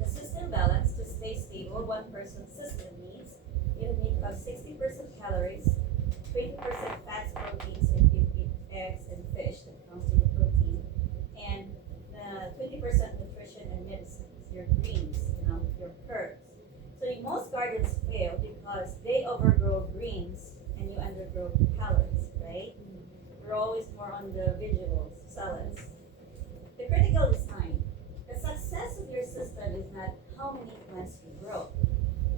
the system balance to stay stable, one person's system needs, you need to have 60% calories, 20% fats, proteins, if you eat eggs and fish, that counts to the protein, and 20% nutrition and medicines, your greens, your herbs. So most gardens fail because they overgrow greens and you undergrow calories, right? We're always more on the vegetables, salads. The critical design. The success of your system is not how many plants you grow.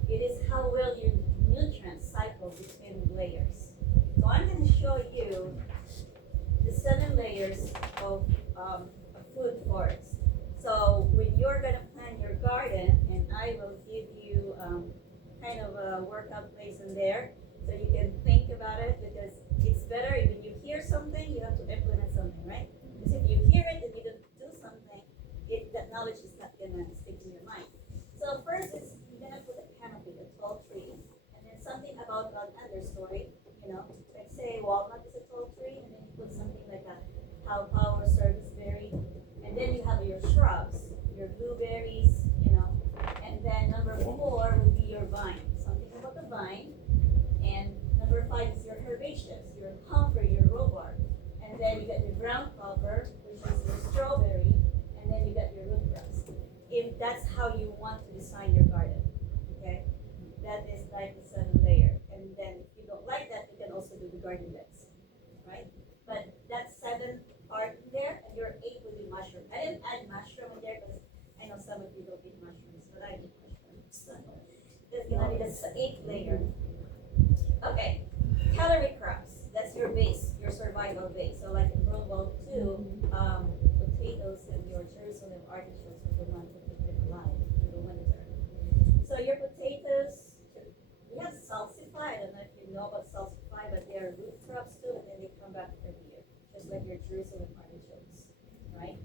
It is how well your nutrients cycle between layers. So I'm going to show you the 7 layers of a food forest. So when you're going to plan your garden, and I will give you kind of a workout place in there so you can think about it, because it's better when you hear something, you have to implement something, right? Because if you hear it and you don't do something, that knowledge is not going to stick in your mind. So first is you're going to put a canopy, a tall tree, and then something about an understory, like say walnut is a tall tree, and then you put something like a pawpaw or serviceberry, and then you have your shrubs, your blueberries, and then number 4 would be your vine, something about the vine, and number 5 is your herbaceous, your comfrey, your rhubarb, and then you get your ground cover, which is your strawberry, and then you get your root grass. If that's how you want to design your garden, okay? That is like the 7 layer. And then if you don't like that, you can also do the garden beds, right? But that's 7 part in there, and your 8 will be mushroom. I didn't add mushroom in there because I know some of you don't eat mushrooms, but I eat mushrooms. So that's gonna be the 8th layer. Okay, calorie crops. That's your base, your survival base. So like in World War II, potatoes and your Jerusalem artichokes are the ones that keep them alive in the winter. So your potatoes, we have salsify. I don't know if you know about salsify, but they are root crops too, and then they come back every year, just like your Jerusalem artichokes, right?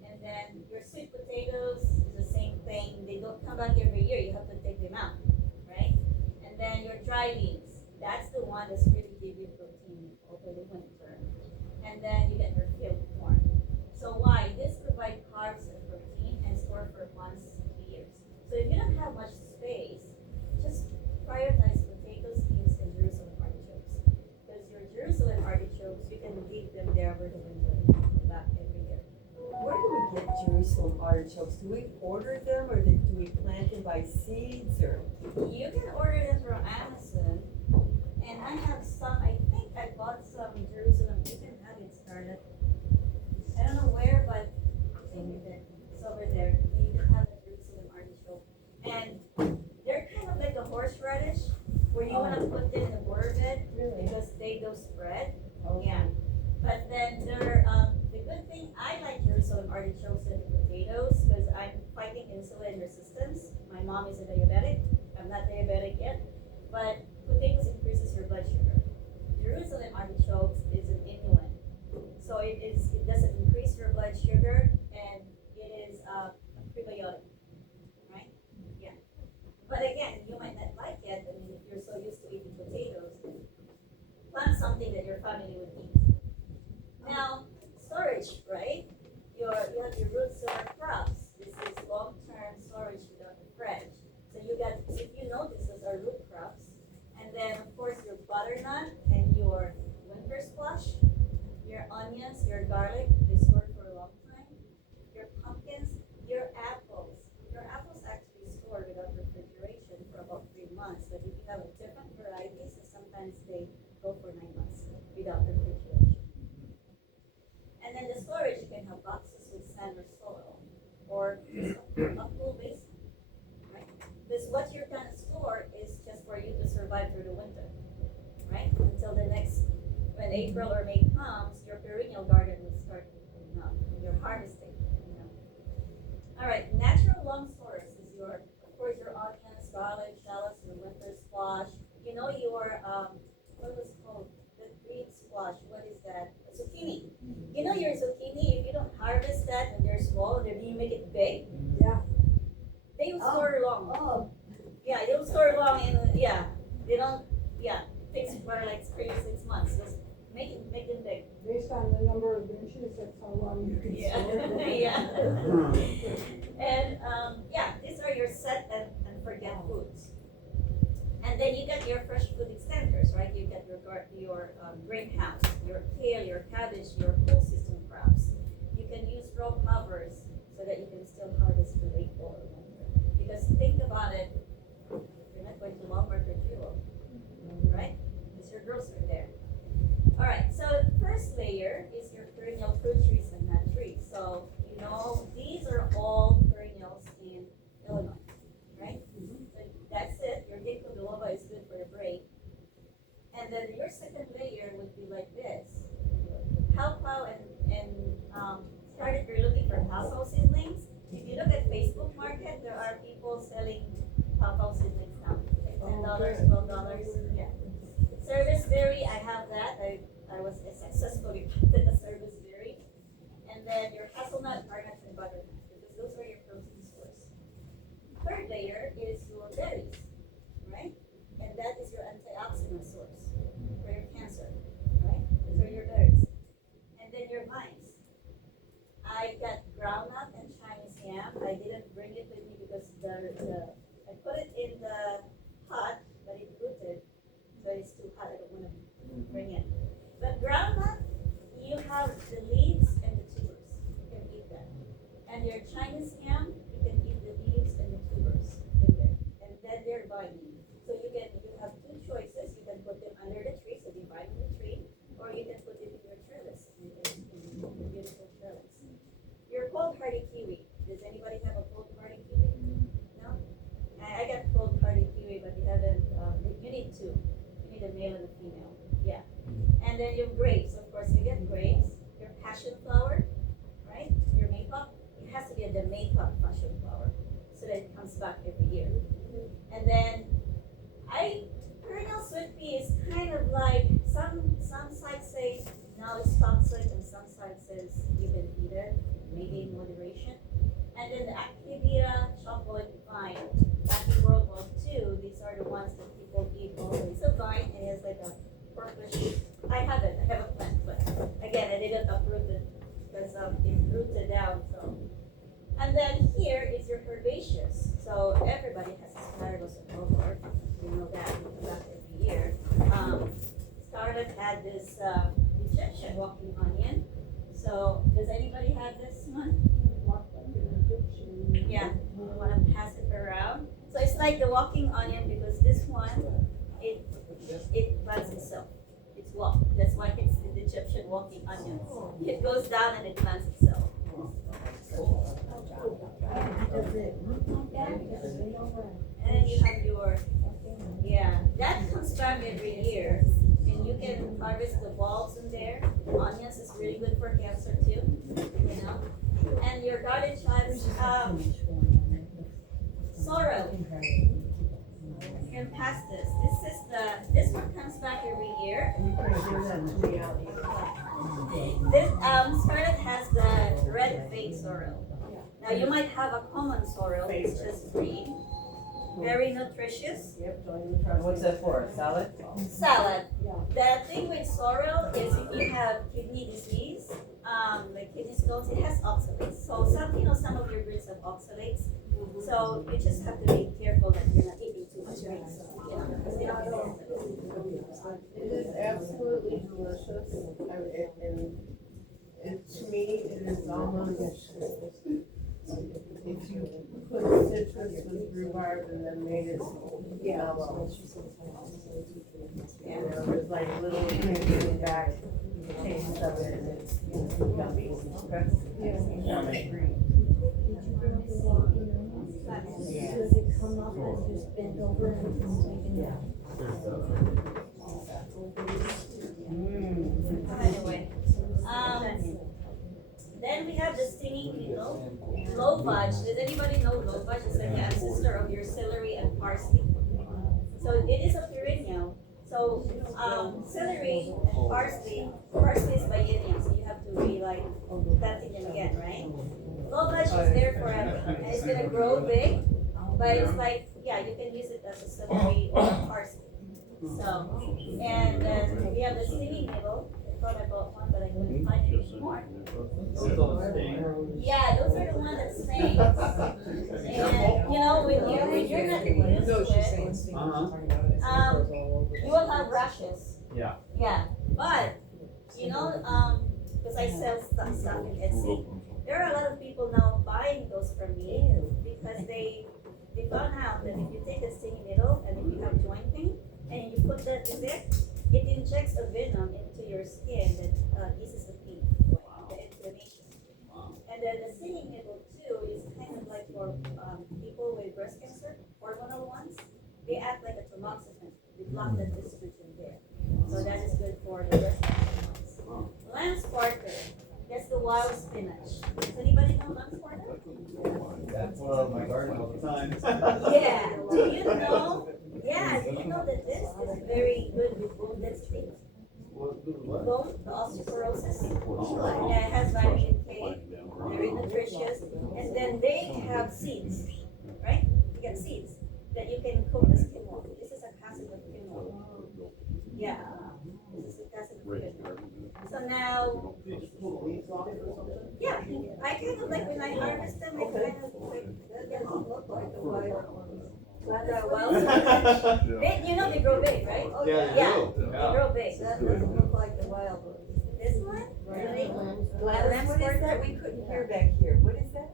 And then your sweet potatoes is the same thing. They don't come back every year. You have to take them out, right? And then your dry beans, that's the one that's really give you protein over the winter. And then you get your field corn. So why? This provides cover the winter, come back every year. Where do we get Jerusalem artichokes? Do we order them, or do we plant them by seeds, or? You can order them from Amazon, and I have some, I think I bought some Jerusalem, you can have it started. I don't know where, but it's over there, you can have a Jerusalem artichoke. And they're kind of like a horseradish, where you wanna put them in the water bed, because they don't spread, yeah. But then they're, the good thing, I like Jerusalem artichokes and potatoes, because I'm fighting insulin resistance. My mom is a diabetic, I'm not diabetic yet, but potatoes increases your blood sugar. Jerusalem artichokes is an inulin, so it doesn't increase your blood sugar, and it is a prebiotic, right? Yeah. But again, you might not like it. I mean, if you're so used to eating potatoes, plant something that your family would eat. Now, storage, right? You have your root summer crops. This is long-term storage without the fridge. So you got, if you notice, those are root crops. And then, of course, your butternut and your winter squash, your onions, your garlic, they store for a long time. Your pumpkins, your apples. Your apples actually store without refrigeration for about 3 months. But if you have a different varieties, sometimes they go for 9 months without refrigeration. And then the storage, you can have boxes with sand or soil, or a cool basement, right? Because what you're gonna store is just for you to survive through the winter, right? Until the next, when April or May comes, your perennial garden will start coming up. You're harvesting, you know. All right, natural long storage is your, of course, your onions, garlic, shallots, your winter squash. You know your what was it called? The green squash. What is that? Zucchini. You know your zucchini, if you don't harvest that when they're small, then you make it big. Yeah. They will store long. Yeah, they'll store long, and yeah, they don't. Yeah, takes for like 3 or 6 months. Just make them big. Based on the number of inches, that's how long you can store it. Yeah. And yeah, these are your set and forget foods. And then you get your fresh food extenders, right? You get your greenhouse, your kale, your cabbage, your cool system crops. You can use row covers so that you can still harvest for late fall or winter. Because think about it, you're not going to Walmart or Jewel, right? Because your grocery there. All right, so first layer is your perennial fruit trees and nut trees. So you know these are all perennials in Illinois, right? So that's it. Your ginkgo biloba is good for your brain. And then your second layer would be like this. Pawpaw and started you're looking for pawpaw seedlings. If you look at Facebook Market, there are people selling pawpaw seedlings now. Like $10, $12. Yeah. Serviceberry, I have that. I was successfully planted a serviceberry. And then your hazelnut, garnet, and butternut, because those are your protein source. Third layer is your berries, right? And that is your antioxidant source for your cancer, right? Those are your berries. And then your vines. I got groundnut and Chinese yam. I didn't bring it with me because I put it in the pot, but it rooted, so it's too hot. I don't want to bring it. But groundnut, you have the leaves and the tubers. You can eat that. And your Chinese yam, you can eat the leaves and the tubers in there. And then they're vining. So you have two choices. You can put them under the tree, so they vine in the tree, or you can put it in your trellis, in your beautiful trellis. Your cold hardy kiwi. Does anybody have a cold hardy kiwi? No? I got cold hardy kiwi, but you haven't, you need two. You need a male and a female. Yeah. And then your grapes, of course, you get grapes. Your passion flower, right? Your maypop. It has to be the maypop passion flower, so that it comes back every year. And then perennial sweet pea is kind of like some sites say no, it's toxic, and some sites says you can eat it, maybe in moderation. And then the Activia chocolate vine. Back in World War II, these are the ones that people eat always. It's a vine, and it's like a purplish. I have it. I have a plant, but again, I didn't uproot it because it rooted down. So, and then here is your herbaceous. So everybody has asparagus at Walmart. You know that we come back every year. Scarlett had this Egyptian walking onion. So does anybody have this one? Yeah, you wanna pass it around? So it's like the walking onion because this one, it plants itself. It's walk. That's why it's the Egyptian walking onion. It goes down and it plants itself. And then you have your, yeah, that comes back every year. And you can harvest the bulbs in there. Onions is really good for cancer too, you know. And your garden has sorrel. You can pass this. This one comes back every year. This Scarlet has the red vein sorrel. Now you might have a common sorrel, it's just green. Very nutritious. What's that for, a salad? Salad. The thing with sorrel is if you have kidney disease, like kidney stones, it has oxalates. So some of your greens have oxalates. So you just have to be careful that you're not eating too much greens. Because they don't have oxalates. It is absolutely delicious. And to me, it is almost, if you put citrus with rhubarb and then made it mellow. There's like little getting back taste of it and it's yummy. Okay. Does it come up and just bend over and take it out? Anyway, then we have the stinging needle, lobach. Does anybody know lobach? It's like the ancestor of your celery and parsley. So it is a perennial. So celery and parsley is biennial, so you have to be like planting them again, right? Lobach is there forever, and it's gonna grow big, but it's like, yeah, you can use it as a celery or a parsley. So, and then we have the stinging needle. I thought I bought one, but I couldn't find it anymore. Yeah, those are the ones that sting. And you know, when you're not used to it, you will have rashes. Yeah. Yeah, but you know, because I sell stuff in Etsy, there are a lot of people now buying those from me because they found out that if you take a stinging needle and if you have joint pain and you put that in there, it injects a venom into your skin that eases the pain, the inflammation. And then the stinging needle too is kind of like for people with breast cancer, hormonal ones. They act like a tamoxifen. They block the distribution there. So that is good for the breast cancer ones. Lamb's quarter. That's the wild spinach. Does anybody know lamb's quarter? That's one of my garden all the time. Yeah. Do you know? Yeah. Do you know that this is very good with bone density? Bone, the osteoporosis. Yeah, it has vitamin K. Very nutritious. And then they have seeds, right? You get seeds that you can cook as quinoa. This is a cousin of quinoa. Yeah. This is a cousin of quinoa. So now, yeah, I kind of like when I harvest them, I kind of like, that doesn't look like the wild ones. They, you know they grow big, right? Yeah, They grow big. That doesn't look like the wild ones. This one? Really? Gladys, what is that? We couldn't hear back here. What is that?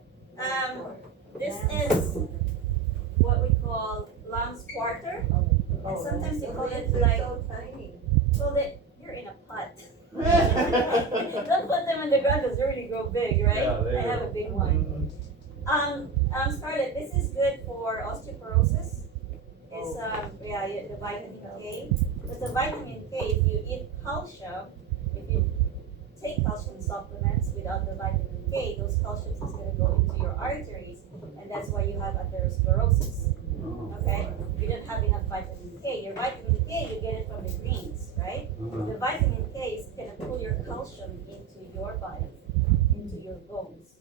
This is what we call lamb's quarter. And sometimes they call it like, so tiny. so that you're in a pot. Don't put them in the ground because they really grow big, right? Yeah, I have a big one. Scarlett, this is good for osteoporosis. It's the vitamin K. But the vitamin K, if you eat calcium, if you take calcium supplements without the vitamin K, those calciums is going to go into your arteries, and that's why you have atherosclerosis. Okay? You don't have enough vitamin K. Your vitamin K, you get it from the greens, right? The vitamin K is going to pull your calcium into your body, into your bones.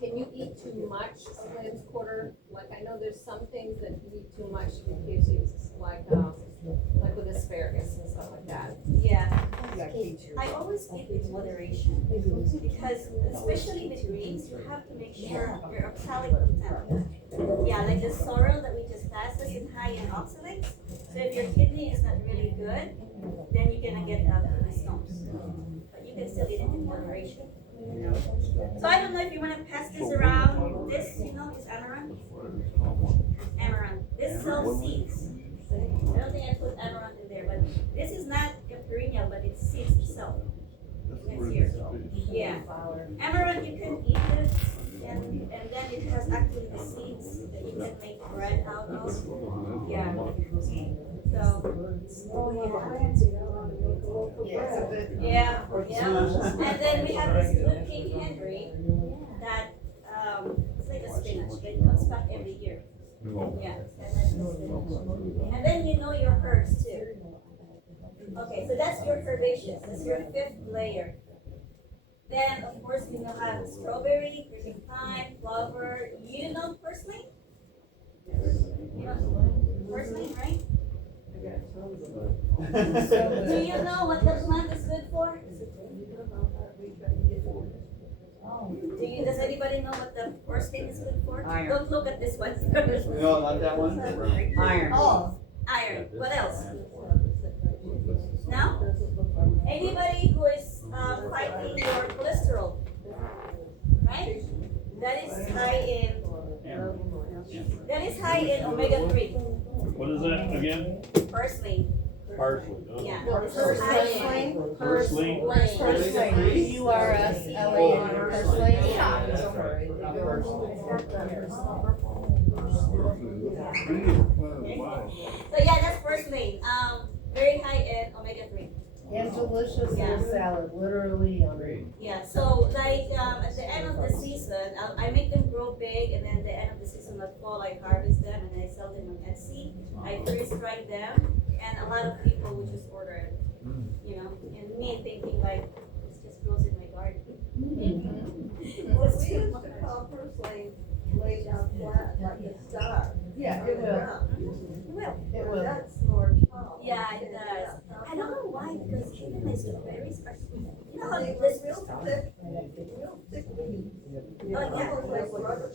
Can you eat too much of lamb's quarter? Like, I know there's some things that you eat too much, it gives you, like with asparagus and stuff like that. Yeah. I always eat with moderation because, especially with greens, you have to make sure your oxalic content. Yeah, like the sorrel that we just passed is high in oxalates. So if your kidney is not really good, then you're gonna get a still eat it in moderation. So I don't know if you want to pass this around. This, is amaranth. Amaranth. This sells seeds. I don't think I put amaranth in there, but this is not a perennial, but it's seeds itself. Next year. Yeah. Amaranth, you can eat it, and then it has actually the seeds that you can make bread out of. Yeah. Yeah. And then we have this blue King Henry that it's like a spinach. It comes back every year. Yeah. And then your herbs too. Okay, so that's your herbaceous. That's your fifth layer. Then of course we have strawberry, cream pie, clover. Purslane? Purslane, right? Do you know what the plant is good for? Does anybody know what the first thing is good for? Iron. Don't look at this one. No, not that one. Iron. Oh, iron. What else? Now? Anybody who is fighting your cholesterol, right? That is high in omega-3. What is that again? Purslane. Parsley. Yeah. Purslane. Purslane. So yeah, that's purslane. Very high in omega-3. And delicious little salad, literally yummy. Yeah, so like at the end of the season, I make them grow big, and then at the end of the season, at fall, I harvest them and I sell them on Etsy. I freeze-dry them, and a lot of people would just order it, and me thinking like, it's just grows in my garden. Well, we used to call purslane lay down flat like a star. Yeah, it will. It will. That's more tall. Yeah, it does. I don't know why, because even my strawberries are, how They this were real thick leaves. Oh, yeah. Almost like rubber.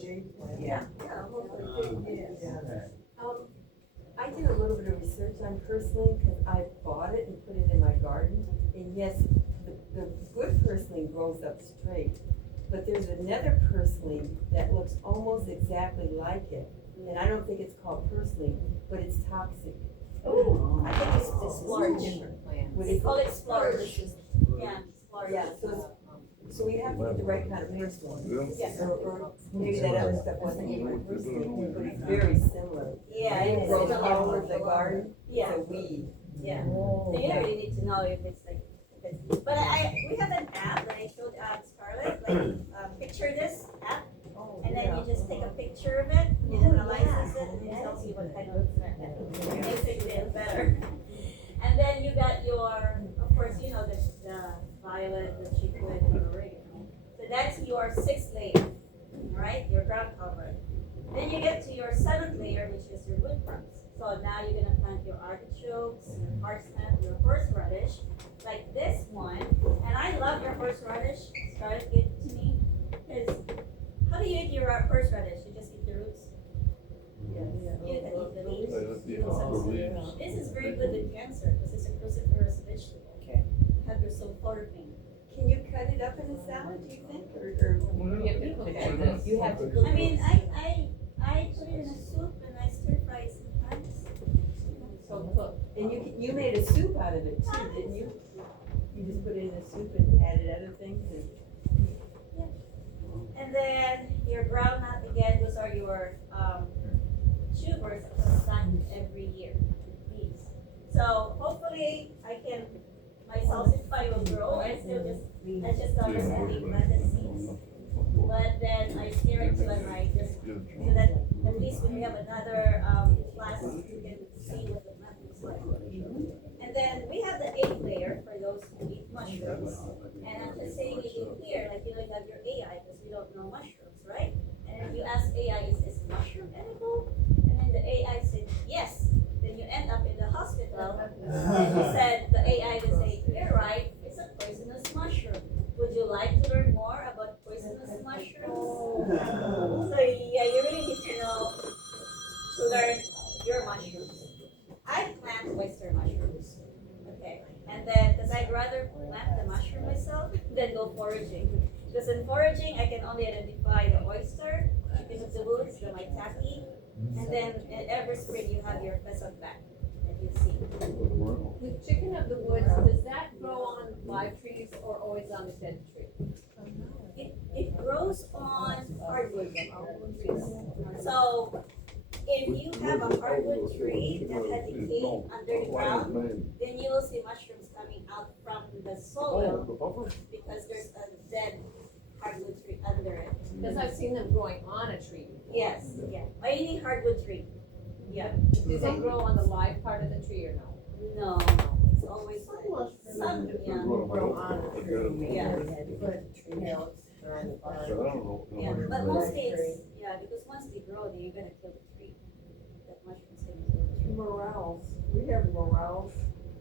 Yeah. Yeah, almost like big ants. I did a little bit of research on purslane because I bought it and put it in my garden. And yes, the good purslane grows up straight, but there's another purslane that looks almost exactly like it. And I don't think it's called purslane, but it's toxic. Oh, I think it's splurge. We call it splurge. Yeah, splurge. Yeah, so we have to get the right kind of purslane. Yes. Or maybe that other stuff wasn't even purslane, but it's very similar. Yeah, It it grows is. all over the garden. Yeah. It's a weed. Yeah. So you don't really need to know if it's like, but we have an app that I showed Scarlett, like picture this app, and then you just take a picture of it, you analyze it, and it tells you what kind of it makes it better. And then you got your, of course, the violet, the chickweed, and the oregano. So that's your sixth layer, right? Your ground cover. Then you get to your seventh layer, which is your root crops. So now you're gonna plant your artichokes, your parsnip, your horseradish, like this one. And I love your horseradish. Scarlett gave it to me. Because how do you eat your horseradish? You just eat the roots? You can eat the leaves. This is very good with cancer because it's a cruciferous vegetable. Okay. Have your sulforaphane. Can you cut it up in a salad, do you think? Or you have to cook I mean, it? I put it in a soup and I stir fry it sometimes. So cook. And you made a soup out of it too, didn't you? You just put it in a soup and added other things and. And then your groundnut again, those are your tubers that come back every year. These. So hopefully my salsify will grow. I just honestly planted seeds. But then I steer it till so that at least when we have another class, you can see what the plant looks like. And then we have the eighth layer for those who eat mushrooms. And I'm just saying it in here, like you have your AI because we don't know mushrooms, right? And then you ask AI, is this mushroom edible? And then the AI said yes. Then you end up in the hospital and you said the AI would say, you're right, it's a poisonous mushroom. Would you like to learn more about poisonous mushrooms? So yeah, you really need to know to learn your mushrooms. I plant oyster mushrooms. Okay. And then because I I'd rather plant the mushroom myself than go foraging. Because in foraging, I can only identify the oyster, chicken of the woods, the maitake, and then every spring you have your pheasant back that you see. The chicken of the woods, does that grow on live trees or always on the dead tree? It grows on hardwood trees. So if you have a hardwood tree that has decayed under the ground, then you will see mushrooms coming out from the soil because there's a dead hardwood tree under it. Because I've seen them growing on a tree. Yes, yeah. Any hardwood tree. Yeah. Do they grow on the live part of the tree or no? No, it's always some, yeah. Grow on a tree. Yeah. But, you know, they're on the bottom. Yeah, but mostly it's, yeah, because once they grow, then you're gonna kill the tree. That mushroom's gonna kill the tree. Morels, we have morels.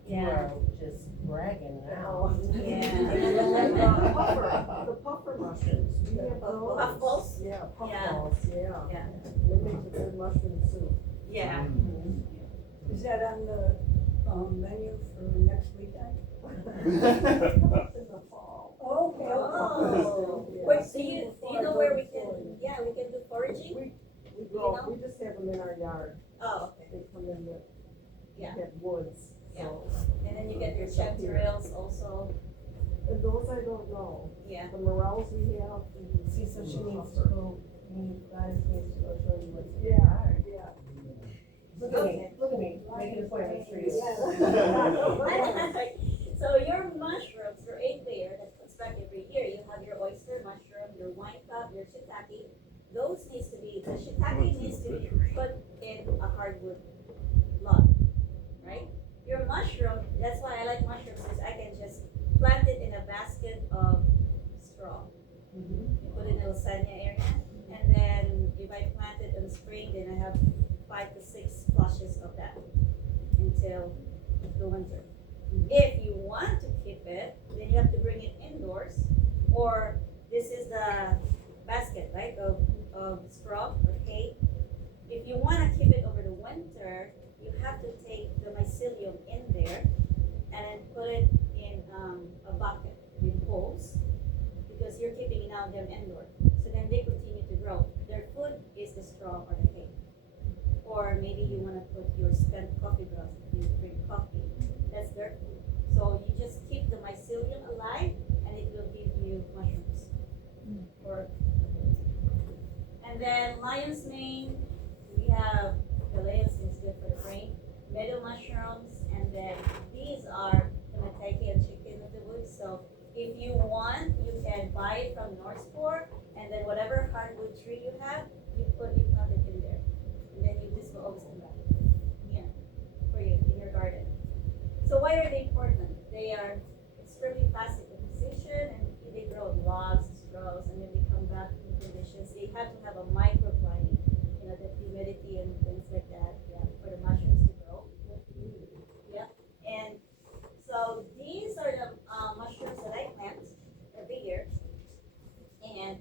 Yeah. Just bragging now. Yeah. The puffer mushrooms, we have those. Puffballs? Yeah, Yeah. puffballs, yeah. Yeah. They make a good mushroom soup. Yeah. Is that on the, menu for next weekend? In the fall. Okay. Oh. Wait, do you know where we can, yeah, we can do foraging? We grow, we just have them in our yard. Oh, okay. They come in the, Yeah. we have woods, Yeah. so. And then you get your chanterelles also. And those I don't know. Yeah. The morels we have. See, so she needs to go, you guys need to go show you what's. Yeah, yeah. Look at me, making appointments for you. So your mushrooms, your 8 layer that comes back every year, you have your oyster mushroom, your wine cup, your shiitake. Those needs to be, the shiitake needs to be put in a hardwood log, right? Your mushroom, that's why I like mushrooms, is I can just plant it in a basket of straw. You put it in the lasagna area, and then if I plant it in the spring, then I have 5 to 6 flushes of that until the winter. If you want to keep it, then you have to bring it indoors, or this is the basket, right, of straw or hay. If you want to keep it over the winter, you have to take the mycelium in there and then put it in a bucket with holes, because you're keeping it out them indoor. So then they continue to grow. Their food is the straw or the hay. Or maybe you want to put your spent coffee grounds if you drink coffee. That's their food. So you just keep the mycelium alive and it will give you mushrooms. And then lion's mane, we have Galeas is good for the brain, meadow mushrooms, and then these are the maitake and chicken of the woods. So if you want, you can buy it from Northport, and then whatever hardwood tree you have, you plant it in there. And then this will always come back. Yeah, for you in your garden. So why are they important? They are extremely fast in composition, and they grow in logs, straws, and then they come back in conditions. They have to have a microclimate, the humidity and things like that, yeah, for the mushrooms to grow. Yeah, and so these are the mushrooms that I plant every year, and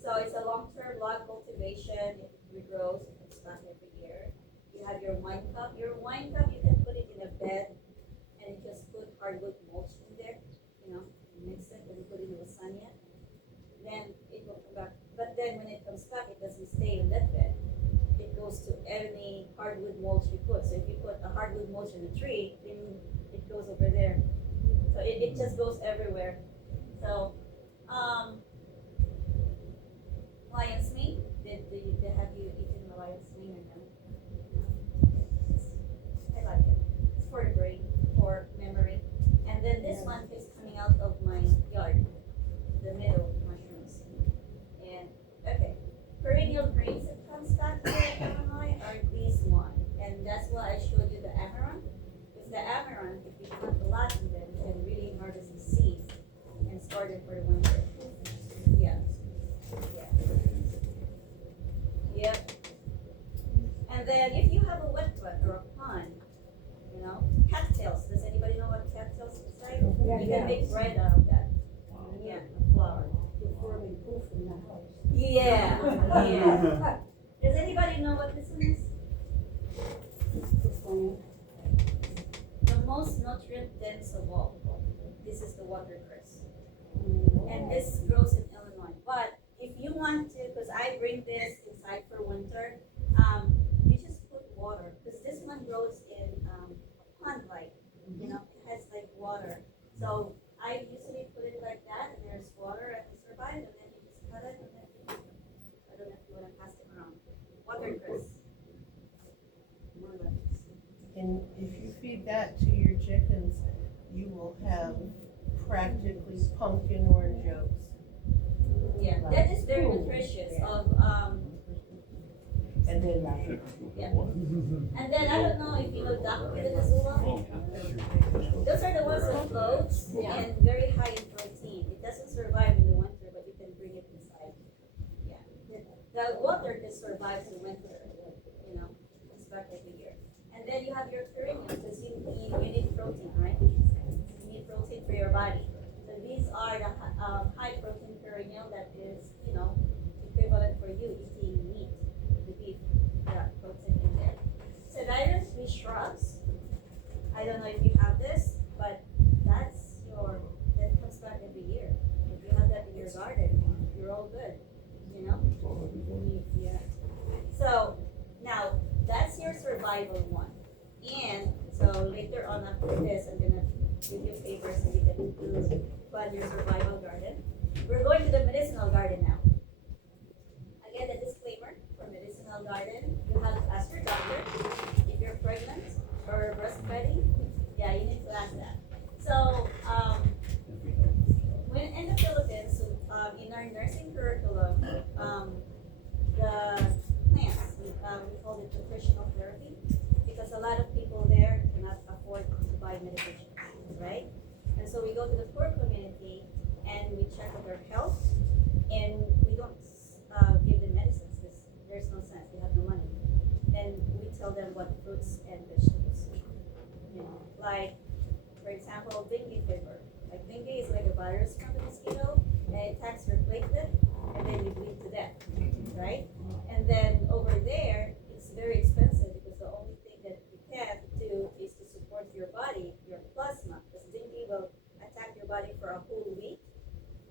so it's a long-term log cultivation. It regrows, it comes back every year. You have your wine cup. Your wine cup, you can put it in a bed and you just put hardwood mulch in there, mix it and put it in lasagna. Then it will come back. But then when it comes back, it doesn't stay in that bed. It goes to any hardwood mulch you put. So if you put a hardwood mulch in a tree, then it goes over there. So it just goes everywhere. So, lion's mane, have you eaten the lion's mane or no? I like it. It's for the brain, for memory. And then this one is coming out of my yard, the meadow mushrooms. And, okay, perennial greens that comes back here in Illinois are these one. And that's why I showed you the amaranth. Because the amaranth, if you plant a lot in them, you can really harvest the seeds and store them for the winter. Yeah. Yep. And then if you have a wet rut or a pond, cattails. Does anybody know what cattails is like? Yeah, You can make bread out of that. Yeah, flour. Before they poof in the house. Yeah, yeah. Does anybody know what this one is? The most nutrient dense of all. watercress. And this grows in Illinois. But if you want to, because I bring this inside for winter, you just put water, because this one grows in pond-like, you know, it has like water. So I usually put it like that, and there's water, and it survives, and then you just cut it, and then you I don't know if you want to pass it around. Watercress. And if you feed that to your chickens, you will have practically pumpkin orange yolks. Yeah, that is very nutritious. And then yeah. And then I don't know if you know duck with the Missoula. Those are the ones that floats and very high in protein. It doesn't survive in the winter, but you can bring it inside. Yeah. The water just survives in winter, you know, it's back every year. And then you have your perennials, because you need protein, right? You need protein for your body. So these are the high protein perennial that is, you know, equivalent for you eating meat, the beef, protein in there. So those three shrubs, I don't know if you have this, but that comes back every year. If you have that in your garden, you're all good, you know? Yeah. So now that's your survival one. And so later on after this, I'm gonna give you papers so you can plan your survival garden. We're going to the medicinal garden now. Again, the disclaimer for medicinal garden, you have to ask your doctor if you're pregnant or breastfeeding. Yeah, you need to ask that. So when in the Philippines, in our nursing curriculum, the plants, we call it nutritional therapy, because a lot of people there cannot afford to buy medications, right? And so we go to the poor community and we check on their health, and we don't give them medicines because there's no sense, they have no money. And we tell them what fruits and vegetables, you know, like for example, dengue fever. Like dengue is like a virus from the mosquito, and it attacks your platelet, and then you bleed to death, right? And then over there, it's very expensive because the only thing that you can do is to support your body, your plasma, because dengue will attack your body for a whole week,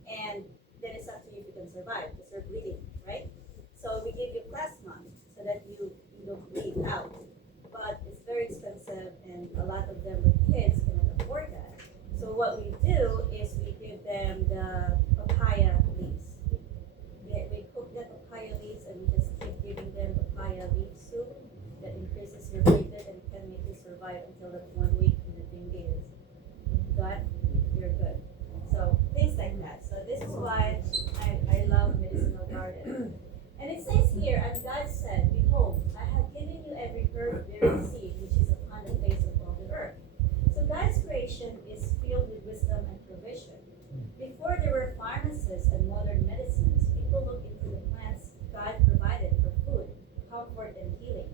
and then it's up to you if you can survive because you're bleeding, right? So we give you plasma so that you don't bleed out, but it's very expensive, and a lot of them with kids cannot afford that. So what we do is we give them the papaya leaves. We cook the papaya leaves, and we just keep giving them papaya leaf soup that increases your platelet and can make you survive until that 1 week when the dengue is gone, you're good. So things like that. So this is why I love medicinal garden. And it says here, and God said, behold, I have given you every herb bearing seed which is upon the face of all the earth. So God's creation is filled with wisdom and provision. Before there were pharmacists and modern medicines, people looked into the plants God provided for food, comfort, and healing.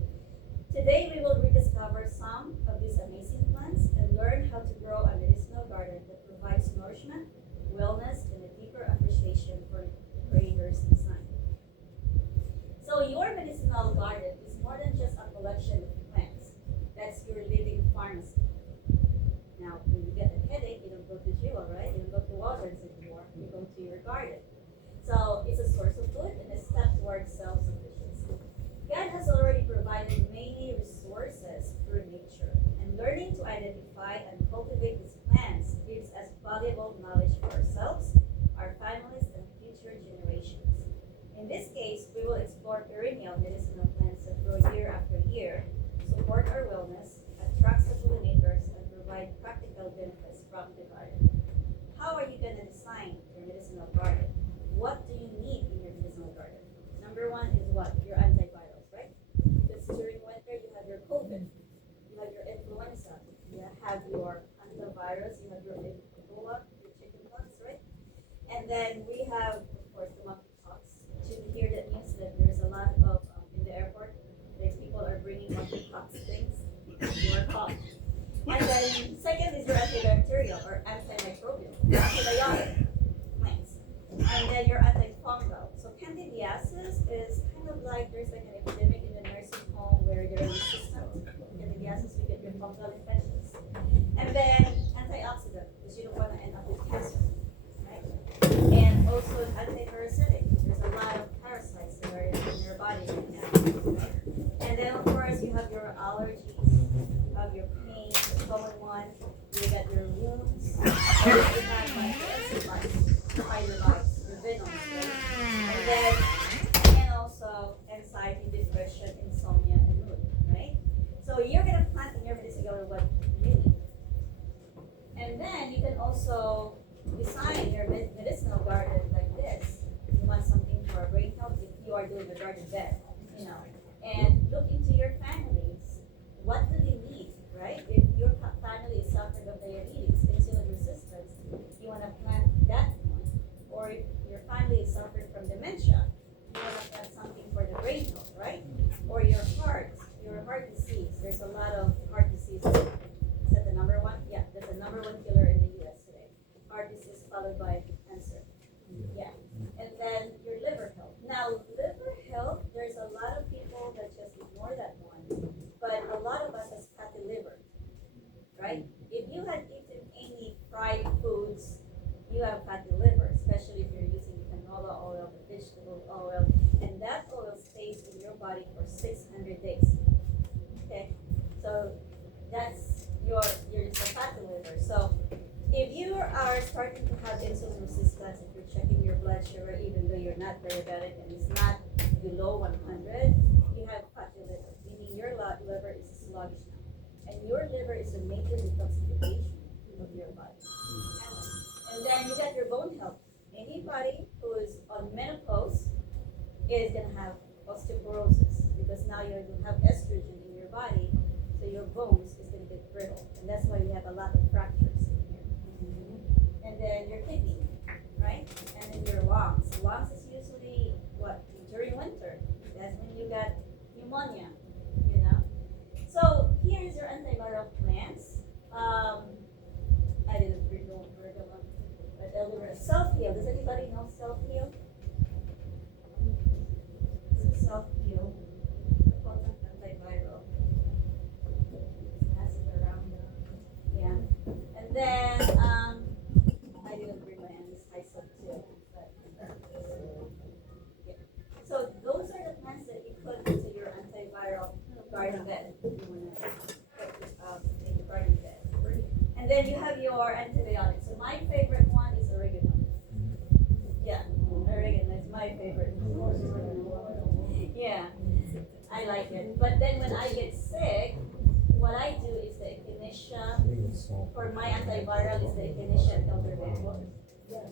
Today we will rediscover some of these amazing plants and learn how to grow a medicinal garden that provides nourishment, wellness, and a deeper appreciation for the Creator's design. So your medicinal garden is more than just a collection of plants. That's your living pharmacy. Now, when you get a headache, you don't go to Jewel, right? You don't go to Walgreens anymore. You go to your garden. So it's a source of food and a step towards self-sufficiency. God has already provided many resources through nature, and learning to identify and cultivate these plants gives us valuable knowledge for ourselves, our families, and future generations. In this case, we will explore perennial medicinal plants that grow year after year, support our wellness, attract the pollinators, and provide practical benefits from the garden. How are you going to design your medicinal garden? What do you need in your medicinal garden? Number one is what? Your antivirals, right? Because during winter, you have your COVID, you have your influenza, you have your antivirus, you have your Ebola, your chickenpox, right? And then we have, of course, the monkeypox. You hear the news that there's a lot of, in the airport, like people are bringing monkeypox things to our caught. And then second is your antibacterial or antimicrobial, antibiotic plants. And then your antifungal. So candidiasis is kind of like there's like an epidemic in the nursing home where they're resistant to candidiasis, you get your fungal infections. And then antioxidant, because you don't want to end up with cancer. also an anti-parasitic. There's a lot of parasites that are in your body right now. And then of course you have your allergies, you have your pain, the common one, you got your wounds, you have like spider bites, your venoms, right? And also anxiety, depression, insomnia, and mood, right? So you're gonna plant in your medicinal what you need. And then you can also design your medicinal garden like this. You want something for brain health if you are doing a garden bed, you know. And look into your families. What do they need, right? If your family is suffering of diabetes, insulin resistance, you want to plant that one. Or if your family is suffering from dementia, you want to plant something for the brain health, right? Or your heart disease. There's a lot of heart disease. Is that the number one? Yeah, that's the number one killer in the US today. Heart disease followed by cancer. Yeah. And then your liver health. Now, liver health, there's a lot of people that just ignore that one. But a lot of us has fatty liver, right? If you had eaten any fried foods, you have fatty liver, especially if you're using canola oil, vegetable oil, and that oil stays in your body for 600 days. Okay, so that's your fatty liver. So if you are starting to have insulin resistance, if you're checking your blood sugar, even though you're not diabetic and it's not below 100, you have fatty liver, meaning your liver is sluggish now, and your liver is a major detoxification of your body. And then you got your bone health. Anybody who is on menopause is gonna have osteoporosis because now you have estrogen in your body, so your bones is gonna get brittle, and that's why you have a lot of fractures in here. And then your kidney, right? And then your lungs. Lungs is usually what during winter. That's when you got pneumonia, you know. So here is your antiviral plants. I didn't bring the one, but self-heal. Does anybody know self-heal? This is self-heal. Potent antiviral. Pass it around. Yeah. And then I didn't bring my anesthetic too. But, yeah. So those are the plants that you put into your antiviral garden bed. You want to put in the garden bed. And then you have your antibiotics. So my favorite one is oregano. Yeah, oregano is my favorite. Yeah, I like it. But then when I get sick, what I do is the echinacea. For my antiviral is the echinacea elderberry. Yeah,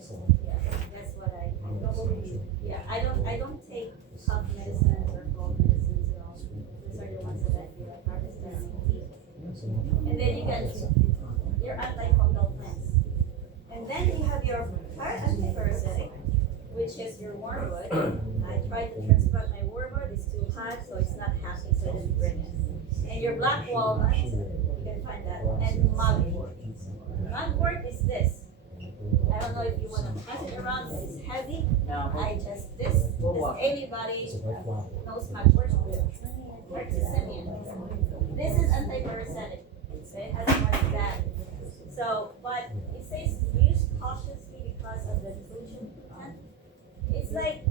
that's what I do. Yeah, I don't take cough medicines or cold medicines at all. Those are the ones that I feel like hardest to take. And then you get your antifungal plants. And then you have your antiparasitic, which is your wormwood. I tried to transplant my wormwood, it's too hot, so it's not happy, so I didn't bring it. And your black walnut, you can find that, and mugwort. Mugwort is this. I don't know if you want to pass it around, it's heavy. No. Does anybody knows mugwort? This is antiparasitic. So it has more than that. So, but it says use cautiously because of the inclusion content. It's like,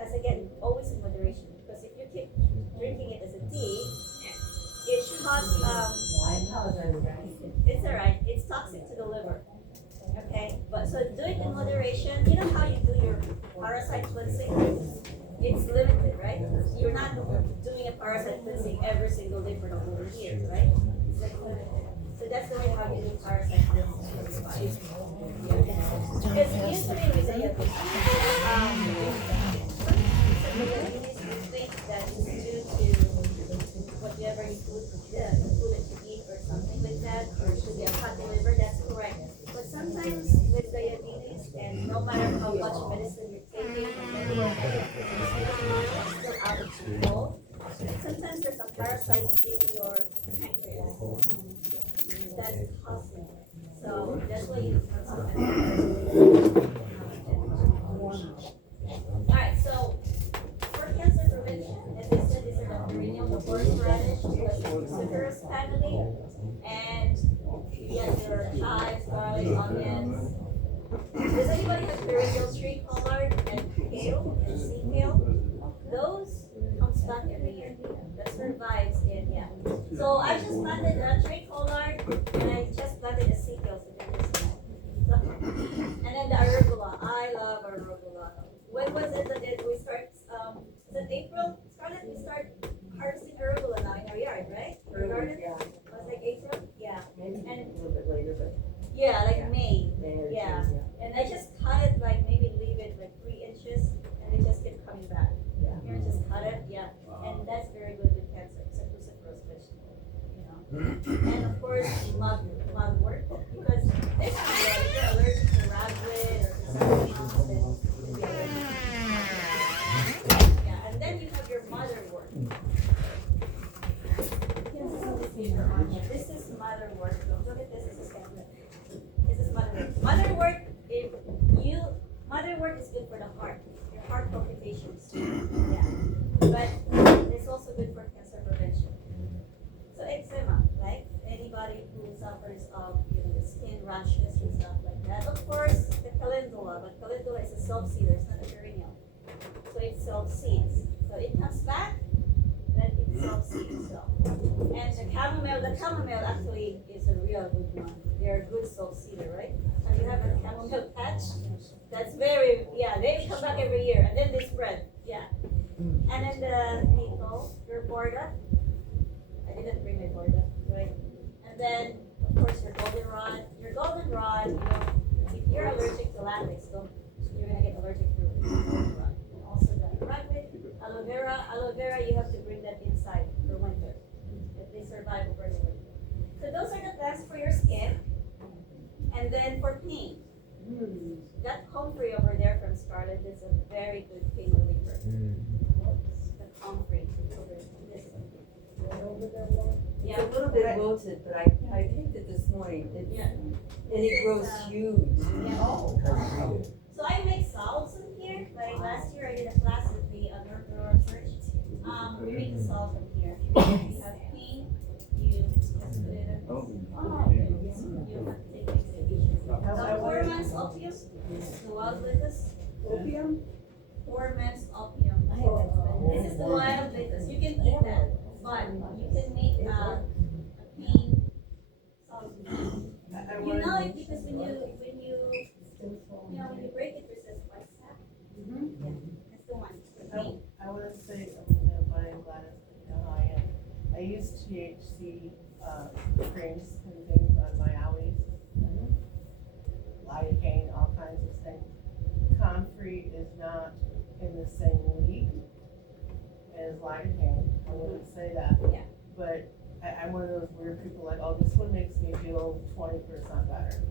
as again, always in moderation. Because if you keep drinking it as a tea, it causes, I apologize, guys. It's alright. It's toxic to the liver. Okay? But so do it in moderation. You know how you do your parasite cleansing? It's limited, right? You're not doing a parasite cleansing every single day for the whole year, right? It's like limited. So that's the way how you do parasite cleansing. Because usually with the think that it's due to whatever you put it to eat or something like that, or it should be a fatty liver, that's correct. But sometimes with diabetes, and no matter how much medicine you're taking, still out of control, sometimes there's a parasite in your pancreas. That's causing it. So that's why you need to Alright, so for cancer prevention, as I said, these are the perennial, the horseradish, the cruciferous family, and you get your chives, garlic, onions, Does anybody have perennial tree collard and kale and sea kale? Those comes back every year. That survives in, yeah. So I just planted a tree collard and I just planted a sea kale, so they're just nice. So, and then the arugula. I love arugula. When was it that we start, is it April? Scarlett, we start harvesting arugula now in our yard, right? In our garden? Yeah, Was it like April? Yeah. maybe a And little bit later, but. yeah, like May. May or June, Yeah. And I just cut it like maybe leave it like 3 inches and it just kept coming back. Yeah. Here, just cut it, yeah. And that's very good with cancer. It's a cruciferous vegetable, you know. And of course, mugwort, because there's some, if you're allergic to ragweed or to something else, then you can be allergic to mugwort. Yeah, and then you have your motherwort. This is motherwort. Look at this. This is sample. This is motherwort. Motherwort is good for the heart. Your heart palpitations. Yeah. But it's also good for cancer prevention. So eczema, right? Anybody who suffers of the skin rashes and stuff like that. Of course, the calendula, but calendula is a self-seeder, it's not a perennial. So it self-seeds. So it comes back, then it self-seeds. So. And the chamomile actually is a real good one. They're a good self-seeder, right? And you have a chamomile patch. That's very, yeah, they come back every year and then they spread, yeah. And then the maple, your borda. I didn't bring my borda, right? And then, of course, your goldenrod. Your goldenrod, if you're allergic to latex, you're gonna get allergic to goldenrod. And also the ragweed, aloe vera. Aloe vera, you have to bring that inside for winter. If they survive over the winter. So those are the plants for your skin. And then for pain. That comfrey over there from Scarlett is a very good pain reliever. The comfrey over this one. It's a little bit wilted, but I picked it this morning. And it grows huge. Yeah. Oh. So I make salves in here. Like last year I did a class with the North Church. We make the salves in here. If you have pain, you just put it in. You have to take it. The 4 months opium, the wild lettuce. Opium? 4 months opium. This is the wild lettuce. You can eat that, but you can make a pain salve. You know it because when you break it, there's this white sap. Yeah, that's the one. The pain. I want to say, but I'm glad you know how I am. I use THC creams and things on my owies. Lidocaine, all kinds of things. Comfrey is not in the same league as lidocaine. I wouldn't say that. Yeah. But I'm one of those weird people like, oh, this one makes me feel 20% better.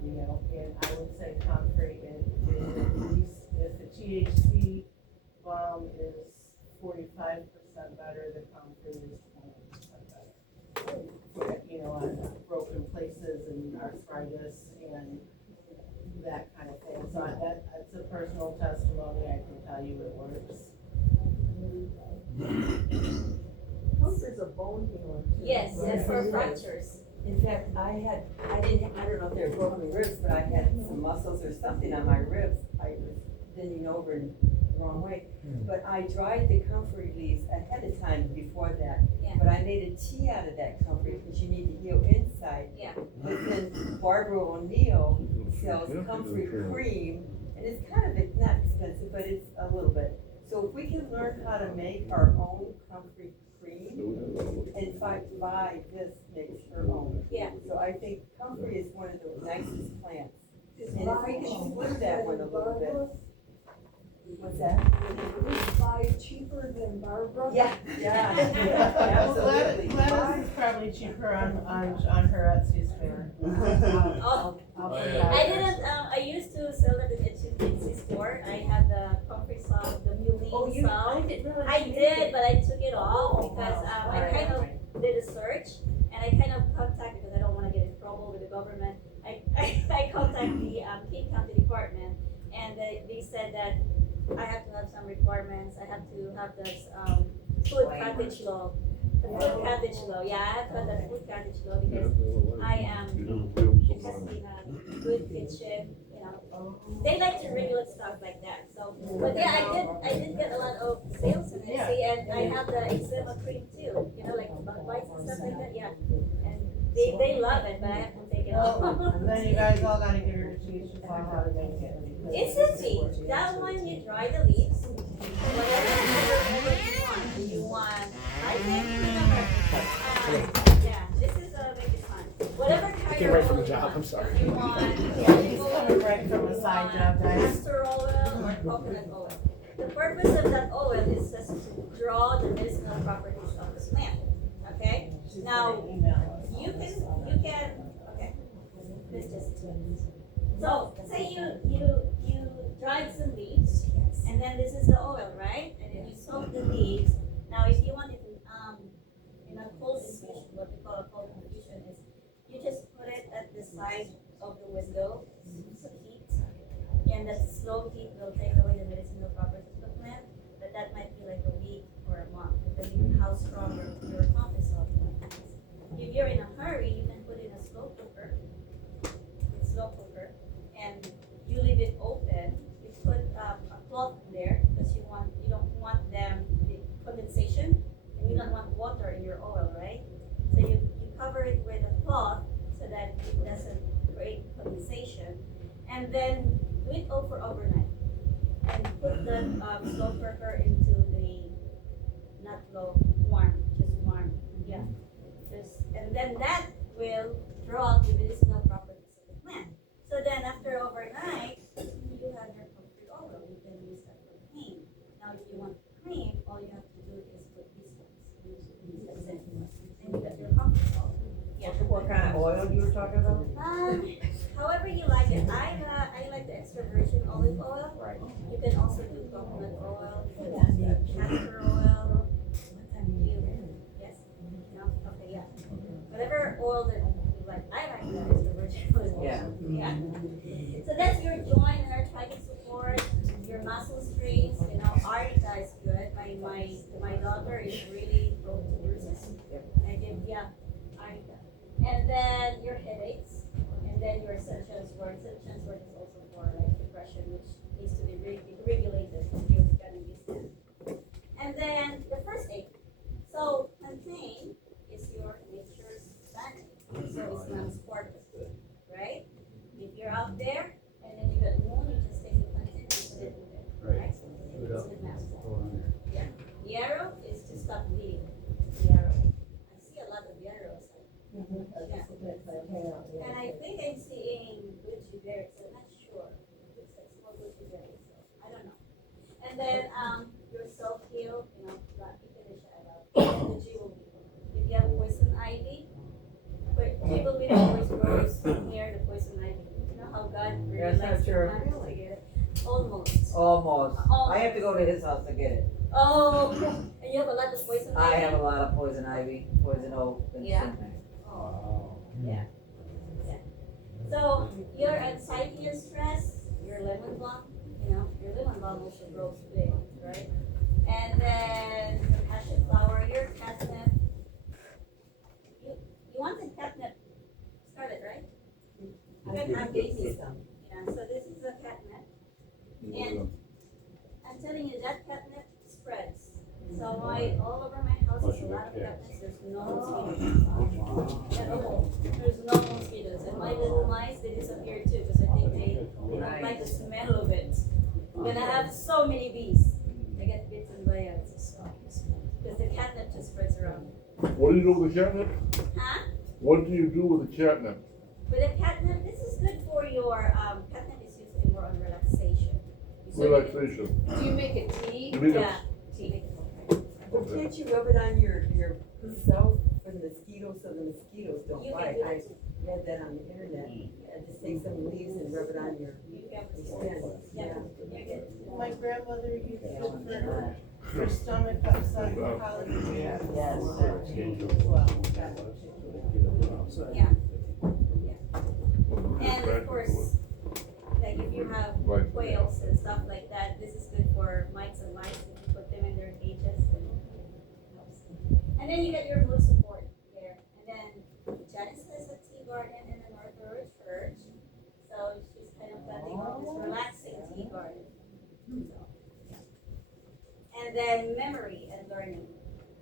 And I would say Comfrey is at least, if the THC balm is 45% better, the Comfrey is 20% better. On broken places and arthritis and that kind of thing. So that's a personal testimony. I can tell you it works. Comfort's a bone healer too. Yes, yes, for fractures. In fact, I don't know if they're broken ribs, but I had some muscles or something on my ribs. I was bending over in the wrong way. But I dried the comfrey leaves ahead of time before that. Yeah. But I made a tea out of that comfrey because you need to heal inside. Yeah. But then Barbara O'Neill sells comfrey cream, and it's kind of not expensive, but it's a little bit. So if we can learn how to make our own comfrey cream, and buy this makes her own. Yeah. So I think comfrey is one of the nicest plants. And if we can split that one a little bit. What's that? Buy cheaper than Barbara? Yeah. Absolutely. Gladys is probably cheaper on her Etsy store. I didn't. I used to sell it in the Etsy store. I had the comfrey salve, the mullein salve. I did, but I took it off because I kind of did a search and I kind of contacted, because I don't want to get in trouble with the government. I contacted the King County Department, and they said that I have to have some requirements. I have to have this food cottage law. The food cottage law. Yeah, I have to have that food cottage law because I am investing in a good kitchen, They like to regulate stuff like that, so, but yeah, I did get a lot of sales in it, see, and I have the eczema cream too, you know, like bug bites and stuff like that, yeah. And they love it, but I have to take it off. And then you guys all gotta get her to teach you how to make it. It's easy, that one you dry the leaves, whatever you want, do you want, I can't remember. Yeah, this is make it fun, whatever kind Came of right from oil the you job, want. I'm sorry. You want, He's coming right from a side job, guys. castor oil or coconut oil. The purpose of that oil is just to draw the medicinal properties of the plant, okay? Now, you can, okay, this just, so, say you dried some leaves, and then this is the oil, right? And then you soak the leaves. Now, if you want it in a cold infusion, what we call a cold infusion is, you just put it at the side of the window, some heat, and that slow heat will take away the medicinal properties of the plant, but that might be like a week or a month, depending on how strong your pump is of the plant. If you're in a hurry, you can put in a slow cooker, and you leave it open. You put a cloth there because you don't want the condensation, and you don't want water in your oil, right? So you cover it with a cloth so that it doesn't create condensation, and then do it over overnight, and put the slow cooker into the not low, warm, just warm, yeah. And then that will draw out the medicinal properties of the plant. So then after overnight, you have your comfrey oil. You can use that for cream. Now if you want cream, all you have to do is put these ones. That's it. Then you got your comfrey oil. Yeah. What kind of oil you were talking about? However you like it. I like the extra virgin olive oil. Right. You can also do coconut oil. You can do castor oil. Yes. No? Okay, yeah. Whatever oil that you like. I like the extra virgin olive oil. Yeah. Yeah. So that's your joint and arthritic support, your muscle strength, you know, Arnica is good. My daughter is really prone to bruises. I did, yeah, Arnica. And then your headaches, and then your essentials work. Essentials work is also for like depression, which needs to be regulated. You're gonna use that. And then the first aid. So plantain is your nature's sanity. So it's non-sportive, right? If you're out there and then you got moon, you just take the plantain and put it in there, right? It's good now. Yeah. The arrow is to stop bleeding. The arrow. I see a lot of arrows. Yeah. And I think I'm seeing goji berries. I'm not sure. It's like small goji berries. So I don't know. And then your self-heal, you know, you can shout out. The jewel. If you have poison ivy, people will always grows near the poison ivy. You know how God really likes to get it? Almost. Almost. I have to go to his house to get it. Oh, and you have a lot of poison ivy? I have a lot of poison ivy, poison oak, and Yeah. cinnamon. Yeah. Yeah. So your anxiety and stress, your lemon balm, you know, your lemon balm also grows big, right? And then your passion flower, your catnip. You wanted catnip, Scarlet, right? You can have these. Yeah. So this is a catnip, and I'm telling you that catnip spreads. So all over my house is a lot of catnip. There's no mosquitoes. There's no mosquitoes, and my little mice they disappeared too because I think they don't like the smell of it. Then I have so many bees. They get bitten by it because the catnip just spreads around. What do you do with the catnip? Huh? What do you do with the catnip? With the catnip, this is good for your catnip is usually more on relaxation. Relaxation. Do you make it tea? You mean Yeah, tea. Well, can't you rub it on your self for the mosquitoes so the mosquitoes don't You can bite? do I that too. read that on the internet. Just take some leaves and rub it on your skin. Yeah. My grandmother used it for stomach upset and colic. Yeah. That changed as well. Yeah. And of course, like if you have quails and stuff like that, this is good for mites and mice. If you put them in their cages, and helps. And then you get your mood support there. And then Janice has a tea garden in the North Road Church, so she's kind of planting all this then memory and learning,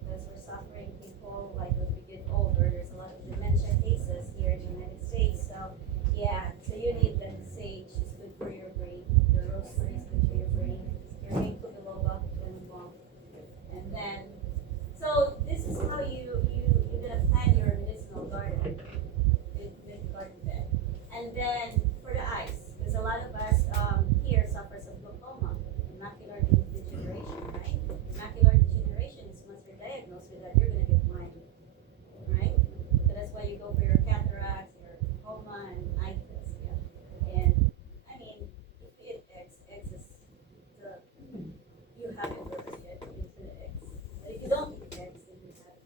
because we're suffering people, like as we get older, there's a lot of dementia cases here in the United States, so yeah, so you need the sage, it's good for your brain, the rosemary is good for your brain, your ginkgo biloba, and then, so this is how you're gonna plan your medicinal garden, with garden bed. And then for the eyes, because a lot of us here suffers of glaucoma, macular degeneration, right? Macular degeneration is once you're diagnosed with that, you're gonna get blind, right? So that's why you go for your cataracts, your glaucoma, and eye test, yeah. And I mean, if it exists, you have it first, yeah, it's gonna X. But if you don't eat eggs, then you have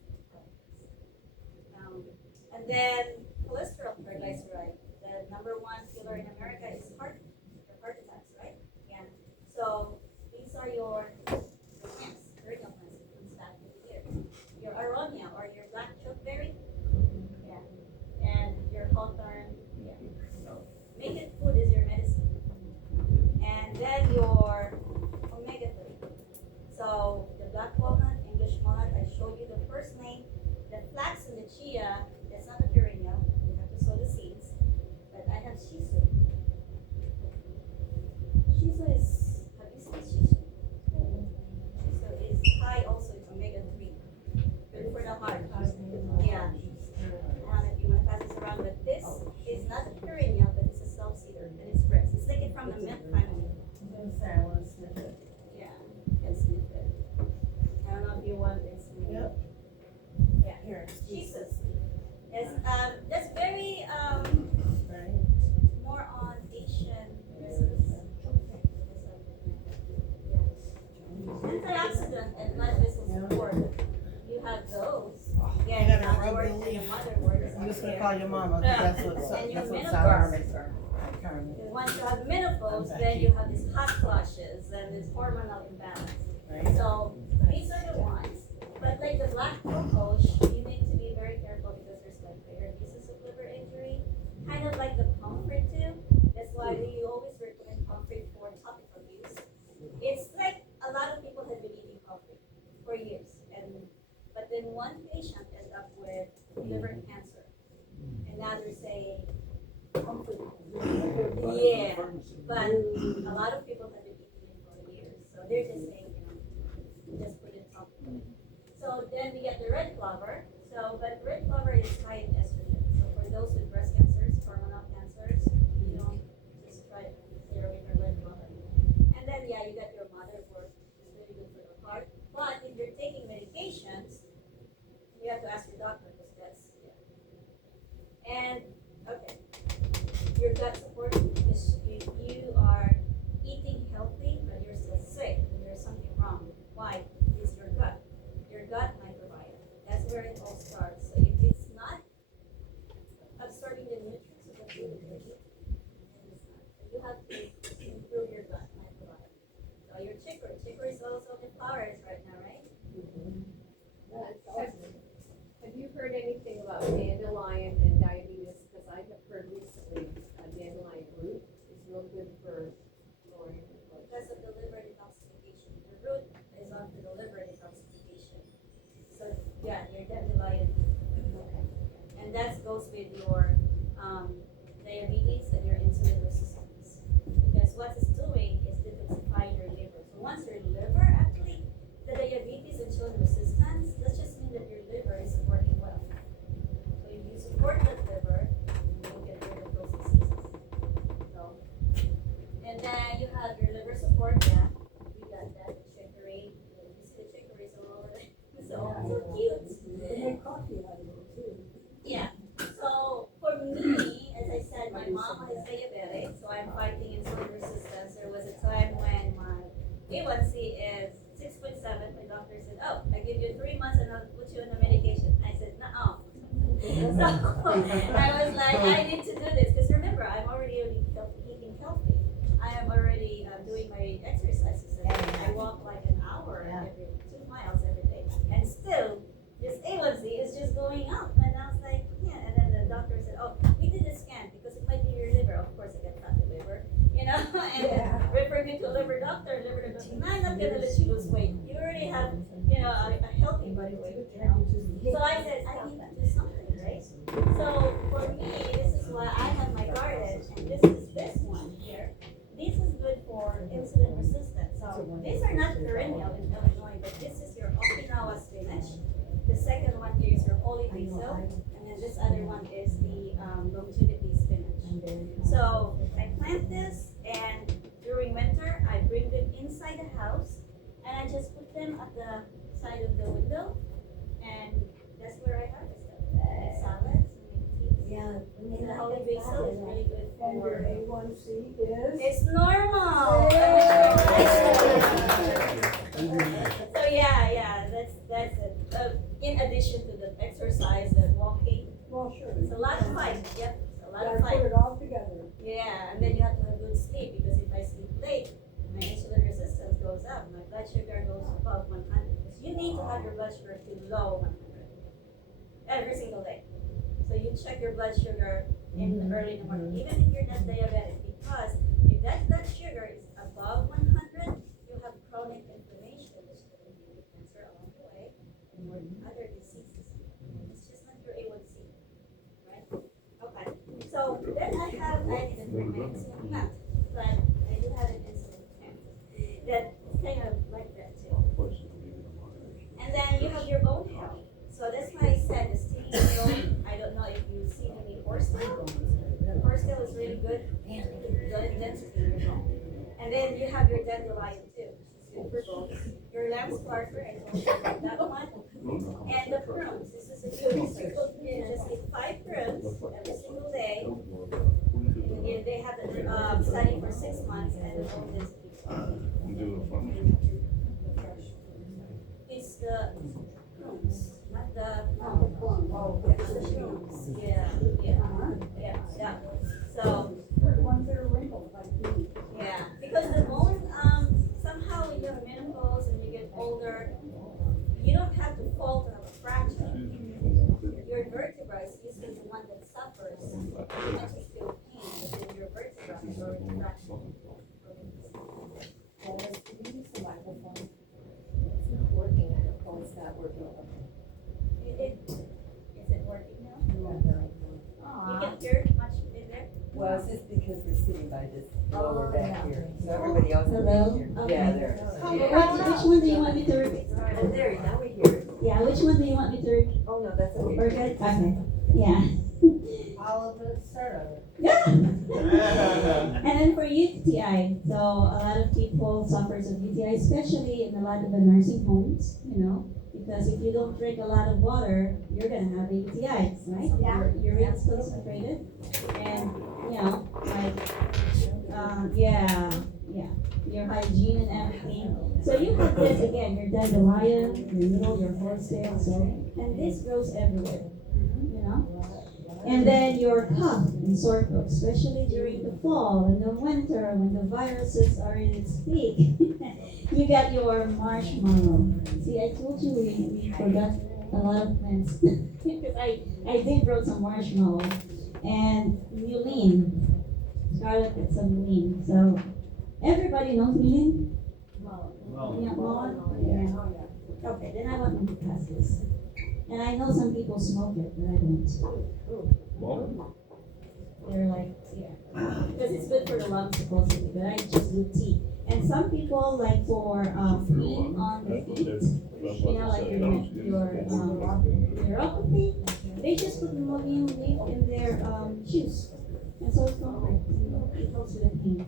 it. And then cholesterol triglyceride, the number one killer in America is heart attacks, right? Yeah. So these are your plants, perennial plants that comes back every year. Your aronia or your black chokeberry, yeah, and your hawthorn, yeah. So naked food is your medicine, and then your omega-3. So the black walnut, English walnut, I showed you the first name. The flax and the chia, that's not a perennial. You have to sow the seeds. But I have shiso. Shiso is, have you seen shiso? Shiso is high also in omega-3. Good for the heart. Yeah. If you want to pass this around, but this is not a perennial, but it's a self-seeder, and it's fresh. It's taken from the mint family. I want to sniff it. Yeah, and sniff it. I don't know if you want this. Yep. Yeah. Here. Jesus. Yes, that's very more on Asian recipes. Antioxidant and blood vessel support. You have those. Yeah, You gotta your rub mother the leaf. and mother words. I'm just gonna call your mama, 'cause that's what, And your that's what menopause. sounds. Once you have menopause, then you have these hot flushes and this hormonal imbalance. Right. So these are the ones. But like the black cocoa, you need to be very careful because there's like rare cases of liver injury. Kind of like the comfort too. That's why we always recommend comfort for topical use. It's like a lot of people have been eating comfort for years, but then one patient ended up with liver cancer, and now they're saying comfort. Yeah, but a lot of people have been eating it for years, so they're just saying, just put it topical. So then we get the red clover. So, but red clover is high in estrogen. So for those with breast cancers, hormonal cancers, just try to stay away from red clover. And then yeah, you got your motherwort, which is really good for the heart. But if you're taking medications, you have to ask your doctor because that's And okay, your gut support is if you are eating healthy but you're still sick, then there's something wrong. Why? It's your gut. Your gut microbiome. That's where it all starts. So if it's not absorbing the nutrients of the food that you're eating, then it's not. So you have to improve your gut microbiome. So your chicory is also in flowers right now, right? Have you heard anything about dandelion and diabetes? Because I have heard recently dandelion root is real good for lowering your blood Because of the liver detoxification. The root is on the liver detoxification. So yeah, your dandelion. Okay. And that goes with your diabetes and your insulin resistance. Because what it's doing is detoxifying your liver. So once your liver actually, the diabetes and insulin resistance, that just means that your liver is supporting well. So if you support the liver, you'll get rid of those diseases. So, and then you have your liver support, yeah. We got that, the chicory. You see the chicories all over there. So cute. They make coffee out of it too. Yeah. So for me, as I said, my mom is diabetic, so I'm fighting insulin resistance. There was a time when my A1C is 6.7. My doctor said, "Oh, I give you 3 months and I'll put you on the medication." I said, "No." So I was like, I need to do this because remember, I'm already eating healthy. I am already doing my exercises. I walk like an hour every 2 miles every day, and still this A1C is just going up. And I was like, yeah. And then the doctor said, "Oh, we did a scan because it might be your liver." Of course, I got fatty liver, and refer never been to a liver doctor, no, I'm not gonna let you lose weight. You already have, a healthy body weight. So I said, I need to do something, right? So for me, this is why I have my garden, and this one here. This is good for insulin resistance. So these are not perennial in Illinois, but this is your Okinawa spinach. The second one here is your holy basil, and then this other one is the longevity spinach. So I plant this, and during winter I bring them inside the house, and I just put them at the side of the window, and that's where I harvest them. Make salads, make teas. Yeah. And the holy basil is really good And your for. A1C is? It's normal. So yeah, that's it. In addition to the exercise and walking, Well, sure. it's a lot of fight. Yep, it's a lot of Gotta fight. put it all together. Yeah, and then you have to have good sleep, because if I sleep late, my insulin resistance goes up, my blood sugar goes above 100. Because you need to have your blood sugar below 100 every single day. So you check your blood sugar in the early in the morning, even if you're not diabetic, because if that blood sugar is above 100, you have chronic inflammation, which can lead to cancer along the way, and other diseases. It's just not your A1C, right? Okay. So then I didn't bring my insulin pump, but I do have an insulin pen that's kind of like that too. And then you have your bone health. So that's why I said the stinging needle. I don't know if you've seen any horsetail. Horsetail is really good density in your bone. And then you have your dandelion too, which is good for bones. Your lamb sparker, I told you about that one. And the prunes. This is a good research. You just eat 5 prunes every single day. And they have it studied for 6 months, and the bone density. It's the prunes, not the prunes. Yeah. So. The ones that are wrinkled like me. Yeah, because the bone, somehow when you're menopause and you get older, you don't have to fall to have a fracture. Your vertebra is usually the one that suffers. You might just feel pain, but then your vertebra is already fractured. It's not working, I don't know, it's not working. Is it working now? You can hear much in there? Well, it's just because we're sitting by this lower back here, so everybody else can Hello? hear. Okay. Yeah, there. Which one do you want me to repeat? Oh, there, now we hear it. Yeah, which one do you want me to repeat? Oh, no, that's okay. We're good? Okay. Yeah. All of it, start over. And then for UTI, so a lot of people suffers of UTI, especially in a lot of the nursing homes, because if you don't drink a lot of water, you're gonna have a UTI, right? Yeah. Your urine's concentrated, and your hygiene and everything. So you have this again, your dandelion, your needle, your horsetail, and this grows everywhere, And then your cough and sore throat, especially during the fall and the winter when the viruses are in its peak. You got your marshmallow. See, I told you we forgot a lot of plants because I did grow some marshmallow and mullein. Scarlett got some mullein. So everybody knows mullein? Yeah, mullein? Yeah. Okay, then I want to pass this. And I know some people smoke it, but I don't. They're like, because it's good for the lungs supposedly, but I just do tea. And some people like for peeing on their feet, like your neuropathy, they just put the mullein leaf in their shoes. And so it's not it helps with the pain.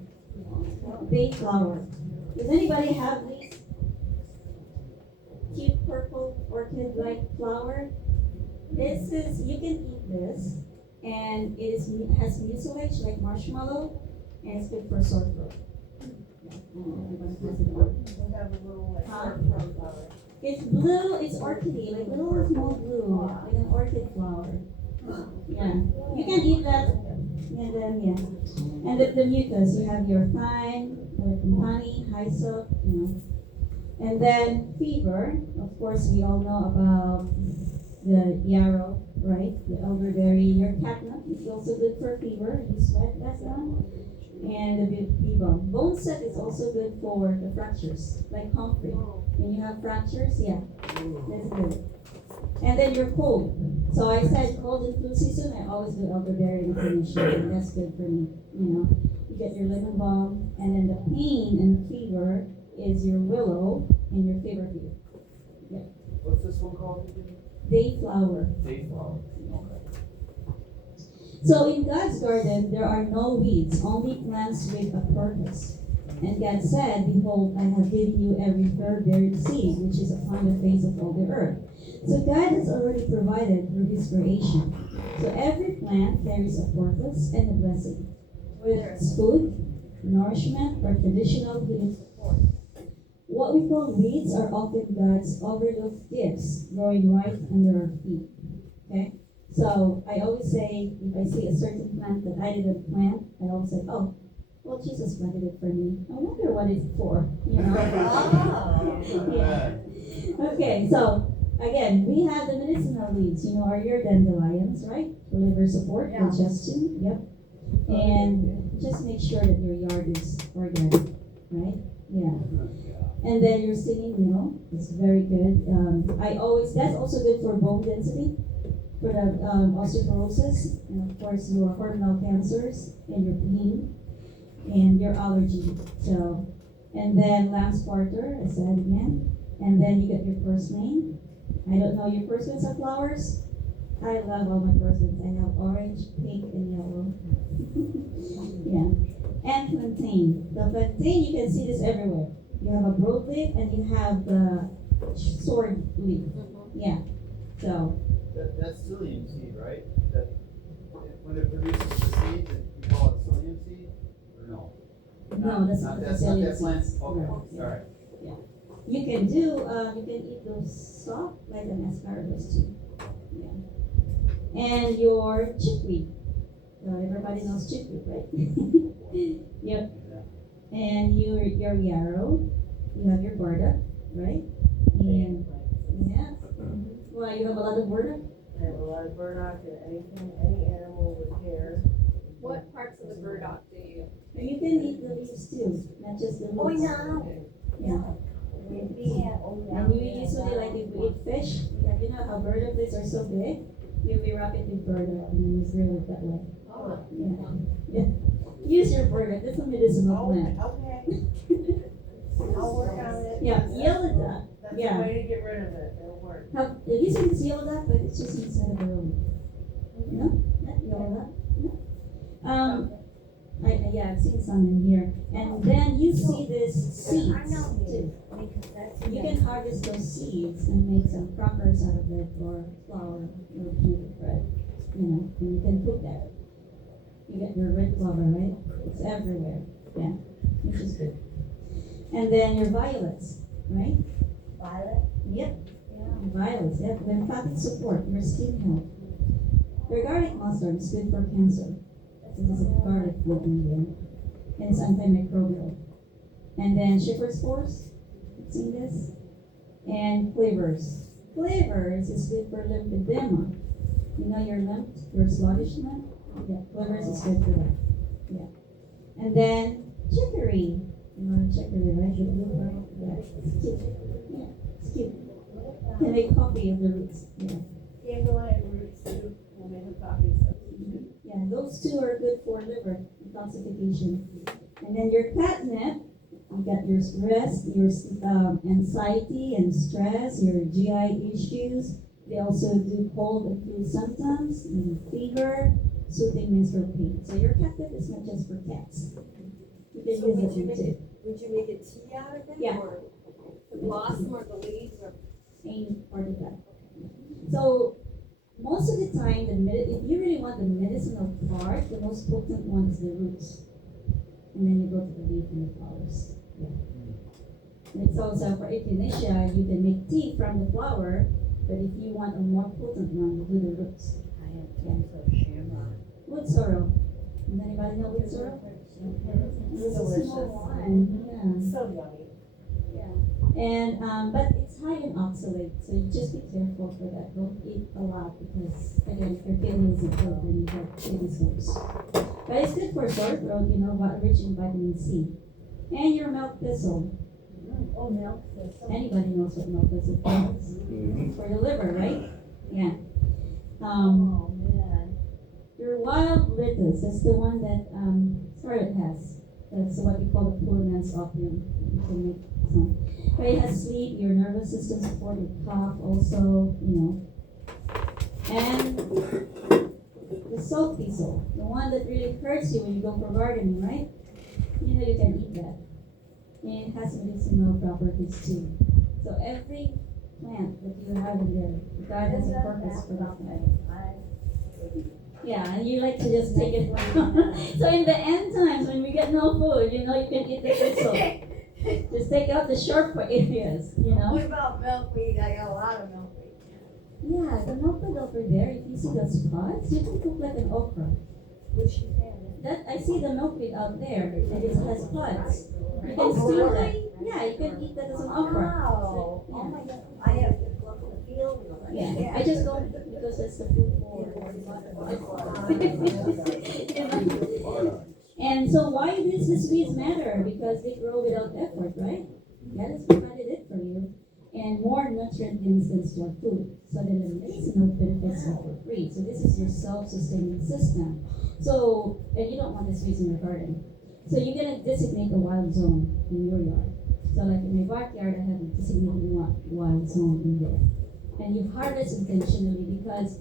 Bay flower. Does anybody have these? Cute purple orchid-like flower. This is, you can eat this, and it has mucilage like marshmallow, and it's good for sore throat. We have a little like short-term flower. It's blue, it's orchidy, like little small blue, like an orchid flower. Yeah, you can eat that, and then and the mucus, you have your thyme, honey, hyssop, And then fever, of course, we all know about the yarrow, right? The elderberry, your catnip is also good for fever. You sweat, that's done. and the bee balm. Bone set is also good for the fractures, like comfrey. When you have fractures, yeah, that's good. And then your cold. So I said cold and flu season, I always do elderberry infusion, and that's good for me. You know, you get your lemon balm, and then the pain and fever is your willow and your fever. Yeah. What's this one called again? Dayflower. Dayflower. Okay. So in God's garden, there are no weeds, only plants with a purpose. And God said, behold, I have given you every herb-bearing seed, which is upon the face of all the earth. So God has already provided through His creation. So every plant carries a purpose and a blessing, whether it's food, nourishment, or traditional healing support. What we call weeds are often God's overlooked gifts growing right under our feet. Okay? So I always say, if I see a certain plant that I didn't plant, I always say, oh, well, Jesus planted it for me. I wonder what it's for, you know? Yeah. Okay, so again, we have the medicinal weeds, you know, are your dandelions, right? For liver support, digestion, yep. And just make sure that your yard is organic, right? Yeah. And then your stinging needle is very good. That's also good for bone density, for the osteoporosis, and of course your hormonal cancers and your pain and your allergy. So, and then lamb's quarter, I said again. And then you get your purslane. I don't know, your purslanes are flowers? I love all my purslanes. I have orange, pink, and yellow. Yeah. And plantain. The plantain, you can see this everywhere. You have a broadleaf and you have the sword leaf. Yeah. So. That's psyllium seed, right? That when it produces the seed, you call it psyllium seed, or no? No, that's not the psyllium plant. seeds. Okay, No, all right. Yeah. You can eat those soft like an asparagus too. Yeah. And your chickweed. Everybody knows chickweed, right? Yep. And your yarrow. You have your burdock, right? And yeah. Well, you have a lot of burdock? I have a lot of burdock and any animal with hair. What parts of the burdock do you? You can eat the leaves too, not just the roots. Yeah. And you usually, like if we eat fish, like you know how burdock leaves are so big, we wrap it with burdock and you grill it that way. Oh. Yeah. Use your burdock, that's a medicinal plant. Okay. I'll work on it. Yeah, yellow duck. That's Yeah. the way to get rid of it. It'll work. Have you seen this yellow duck? But it's just inside of the room. No? Not yellow duck? No? I've seen some in here. And then you see this seeds too. You can harvest those seeds and make some crackers out of it or flour or pita bread. You know, and you can cook that. You get your red clover, right? It's everywhere. Yeah, which is good. And then your violets, right? Violet? Yep. Yeah. Violets, yep. Lymphatic support, your skin health. Your garlic mustard is good for cancer. This is a garlic root in here. And it's antimicrobial. And then shepherd's spores. Seen this? And flavors. Flavors is good for lymphedema. You know your lymph, your sluggish lymph? Yeah, flavors is good for that. Yeah. And then chicory. You know chicory, right? The blue part? Yeah. It's cute. Yeah, it's cute. Can make coffee of the roots. Yeah. Dandelion roots too. We'll make a coffee substitute. Yeah, those two are good for liver detoxification. And then your catnip, you got your stress, your anxiety and stress, your GI issues. They also do cold and flu symptoms, and fever, soothing menstrual pain. So your catnip is not just for cats. You can So use would it you for make too. Would you make a tea out of it? Yeah. Or? The blossom or the leaves or? Any part of that. So most of the time, if you really want the medicinal part, the most potent one is the roots. And then you go to the leaf and the flowers. Yeah. And it's also for echinacea, you can make tea from the flower, but if you want a more potent one, you do the roots. I have tons of shamrock. Wood sorrel. Does anybody know wood sorrel? It's a small one. Yeah. So yummy. Yeah. And, but it's high in oxalate, so you just be careful for that. Don't eat a lot because, again, if your kidney isn't good, then you get kidney stones. But it's good for sore throat, rich in vitamin C. And your milk thistle. Oh, milk thistle. Anybody knows what milk thistle is? It's for your liver, right? Yeah. Oh, man. Your wild lettuce is the one that Scarlett has. That's what we call the poor man's opium. You can make some. But it has sleep, your nervous system support, your cough also, And the salt thistle, the one that really hurts you when you go for gardening, right? You can eat that. And it has medicinal properties too. So every plant that you have in there, God has a purpose for that plant. Yeah, and you like to just take it. So in the end times, when we get no food, you can eat the thistle. Just take out the sharp areas, What about milkweed? I got a lot of milkweed. Yeah, the milkweed over there, if you see the spots, you can cook like an okra. Which you can. That I see the milkweed out there, and it has pods. You can steal that. Yeah, you can eat that as an okra. Wow. Yeah. Oh my God. I have to go to the field. Yeah, I just don't because that's the food for. And so why does the Swedes matter? Because they grow without effort, right? That is provided it for you. And more nutrient dense to our food. So then the medicinal benefits are for free. So this is your self-sustaining system. So, and you don't want the Swedes in your garden. So you're gonna designate a wild zone in your yard. So like in my backyard, I have a designated wild zone in there. And you harvest intentionally because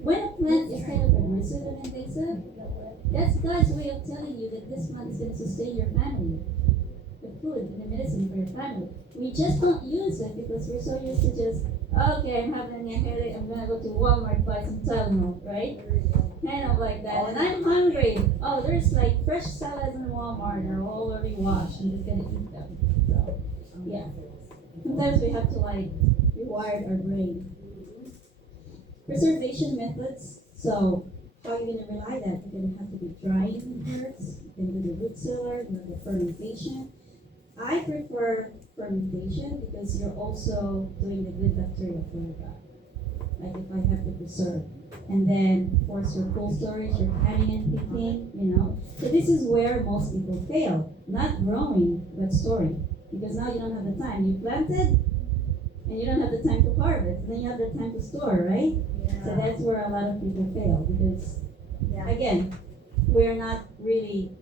when a plant is kind of aggressive and invasive, that's God's way of telling you that this plant is going to sustain your family. The food, the medicine for your family. We just don't use it because we're so used to just, okay, I'm having a headache, I'm going to go to Walmart, buy some Tylenol, right? Kind of like that. And I'm hungry. Oh, there's like fresh salads in Walmart, they're all already washed. I'm just going to eat them. So, yeah. Sometimes we have to rewire our brain. Preservation methods. So, how are you going to rely that? You're going to have to be drying the herbs. You can do the root cellar, you have the fermentation. I prefer fermentation because you're also doing the good bacteria for your gut. Like if I have to preserve. And then, of course, your cold storage, your canning and picking, So this is where most people fail. Not growing, but storing. Because now you don't have the time. You planted, and you don't have the time to harvest. Then you have the time to store, right? Yeah. So that's where a lot of people fail. Because, again, we're not really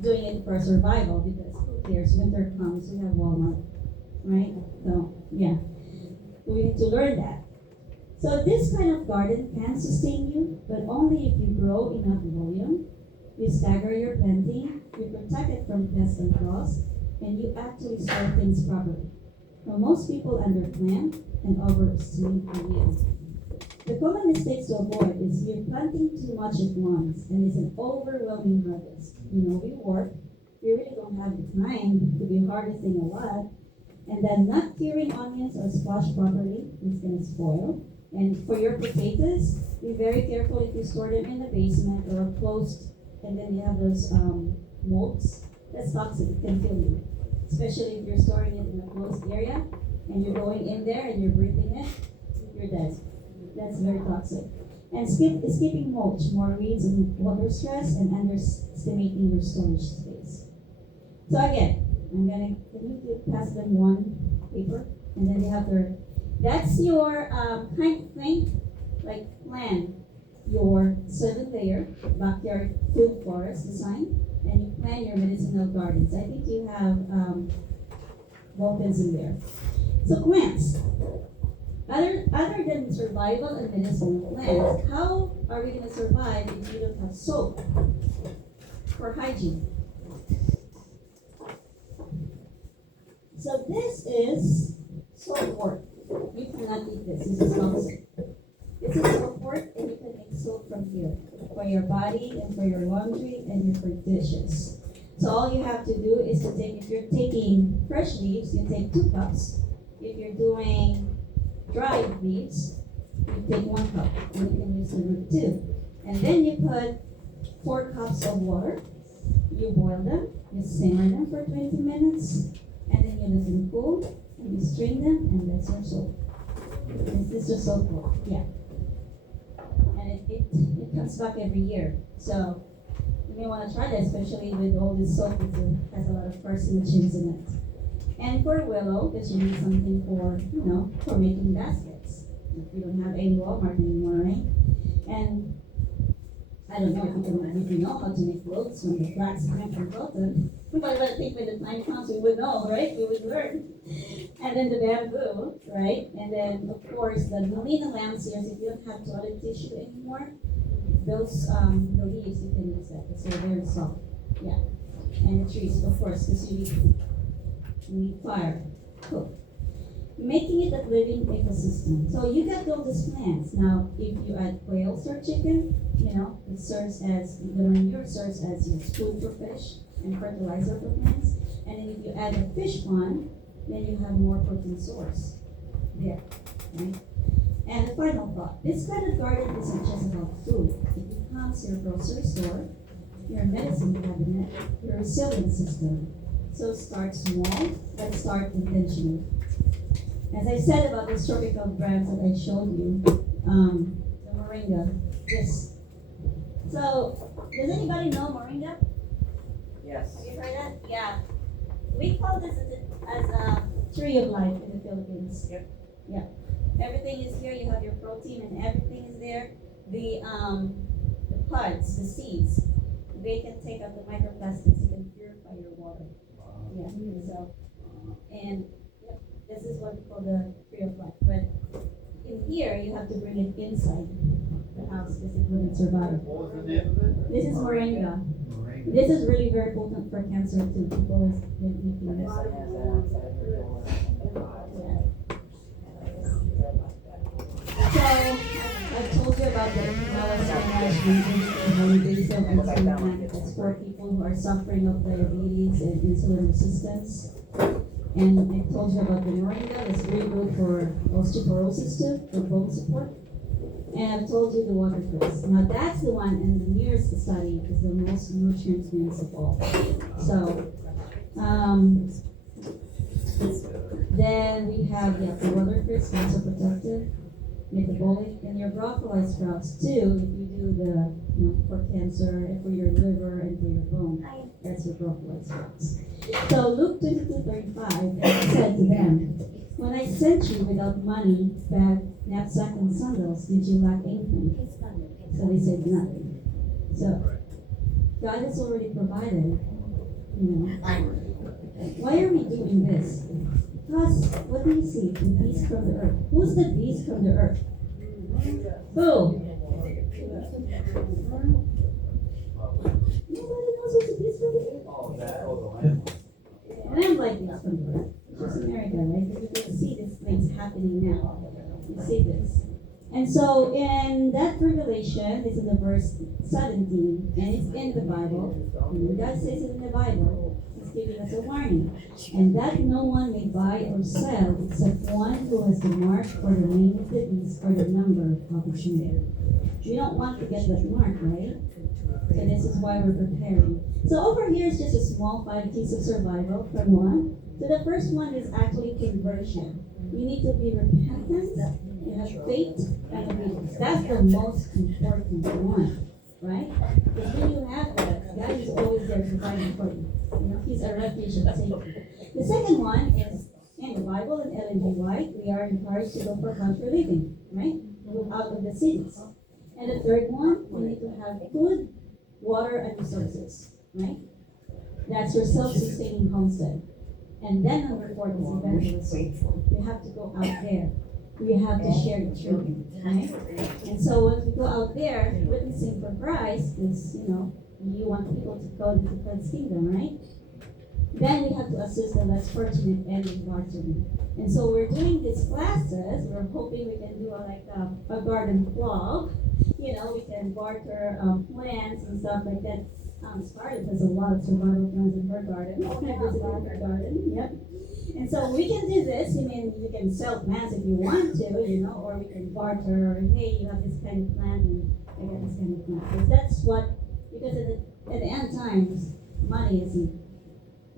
doing it for survival. Because who cares? Winter comes, we have Walmart, right? So, yeah. We need to learn that. So this kind of garden can sustain you, but only if you grow enough volume, you stagger your planting, you protect it from pests and frost, and you actually store things properly. Now, most people underplant and overestimate the yield. The common mistakes to avoid is you're planting too much at once, and it's an overwhelming harvest. We work, we really don't have the time to be harvesting a lot, and then not curing onions or squash properly is going to spoil. And for your potatoes, be very careful if you store them in the basement or closed, and then you have those molds. That's toxic, it can kill you. Especially if you're storing it in a closed area, and you're going in there and you're breathing it, you're dead. That's very toxic. And skipping mulch, more weeds and water stress, and underestimating your storage space. So again, can you pass them one paper? And then you have that's your kind of thing, like plan your 7-layer backyard food forest design, and you plan your medicinal gardens. I think you have bulkheads in there. So plants. Other than survival and medicinal plants, how are we going to survive if we don't have soap for hygiene? So this is soap wort. You cannot eat this. This is toxic. This is soap wort, and you can make soap from here for your body and for your laundry and for dishes. So all you have to do is to take, if you're taking fresh leaves, you take 2 cups. If you're doing dried leaves, you take 1 cup, and you can use the root too. And then you put 4 cups of water. You boil them. You simmer them for 20 minutes. and then you let them cool, and you strain them, and that's your soap. This is your soap water, yeah. And it comes back every year. So you may want to try that, especially with all this soap. It has a lot of carcinogens in it. And for willow, because you need something for, for making baskets. If you don't have any Walmart anymore, right? And I don't know if you know how to make clothes from the flax plant from cotton. But I think by the time comes, we would know, right? We would learn. And then the bamboo, right? And then, of course, the melina lampseers, if you don't have toilet tissue anymore, those, the leaves, you can use that because they're very soft. Yeah. And the trees, of course, because you need fire. Cool. Making it a living ecosystem. So you got all these plants. Now, if you add quails or chicken, it serves as, the manure serves as your food for fish and fertilizer for plants. And then if you add a fish pond, then you have more protein source there, right? And the final thought, this kind of garden isn't just about food. It becomes your grocery store, your medicine cabinet, your resilience system. So start small, but start intentionally. As I said about these tropical brands that I showed you, the moringa, this. So, does anybody know moringa? Yes. Have you heard that? Yeah. We call this as a tree of life in the Philippines. Yep. Yeah. Everything is here. You have your protein and everything is there. The pods, the seeds, they can take out the microplastics. You can purify your water. Yeah. So, and this is what we call the tree of life. But in here, you have to bring it inside the house because it wouldn't survive. What was the name of it? This is moringa. Moringa. This is really very potent for cancer too. People have been eating this. So I told you about the invasive insulin plant. That's for people who are suffering of diabetes and insulin resistance. And I told you about the moringa. That's really good for osteoporosis too, for bone support. And I've told you the watercress. Now that's the one in the nearest study is the most nutrient dense of all. So, then we have the watercress, also protective, metabolic, and your broccoli sprouts too. If you do the, for cancer, and for your liver, and for your bone, that's your broccoli sprouts. So Luke 22:35 said to them, "When I sent you without money, bag, knapsack, and sandals, did you lack anything?" So they said nothing. So God has already provided, Why are we doing this? Because what do you see? The beast from the earth. Who's the beast from the earth? Who? Nobody knows who's the beast from the earth. Oh, that, the lamb. Lamb like this from the earth. It's just America, right? Because you can see these things happening now. You see this. And so in that revelation, this is the verse 17, and it's in the Bible. And when God says it in the Bible, He's giving us a warning. And that no one may buy or sell except one who has the mark or the name of the beast or the number of his name. We don't want to get that mark, right? So this is why we're preparing. So over here is just a small 5 keys of survival from one. So the first one is actually conversion. You need to be repentant, you have faith, and obedience. That's the most important one, right? Because when you have that, God is always there providing for you. He's a refuge and safety. The second one is in the Bible and Ellen G. White, we are encouraged to go for country living, right? Move out of the cities. And the third one, you need to have food, water, and resources, right? That's your self-sustaining homestead. And then number 4 is evangelism. You have to go out there. We have to share the truth, right? And so when we go out there, witnessing for Christ is, you want people to go into God's kingdom, right? Then we have to assist the less fortunate and bartering. And so we're doing these classes. We're hoping we can do a garden club. We can barter plants and stuff like that. Scarlett has a lot of survival plants in her garden. Her garden, yep. And so we can do this. You can sell plants if you want to, or we can barter. Hey, you have this kind of plant, and I got this kind of plant. Because that's what. Because at the end times, money isn't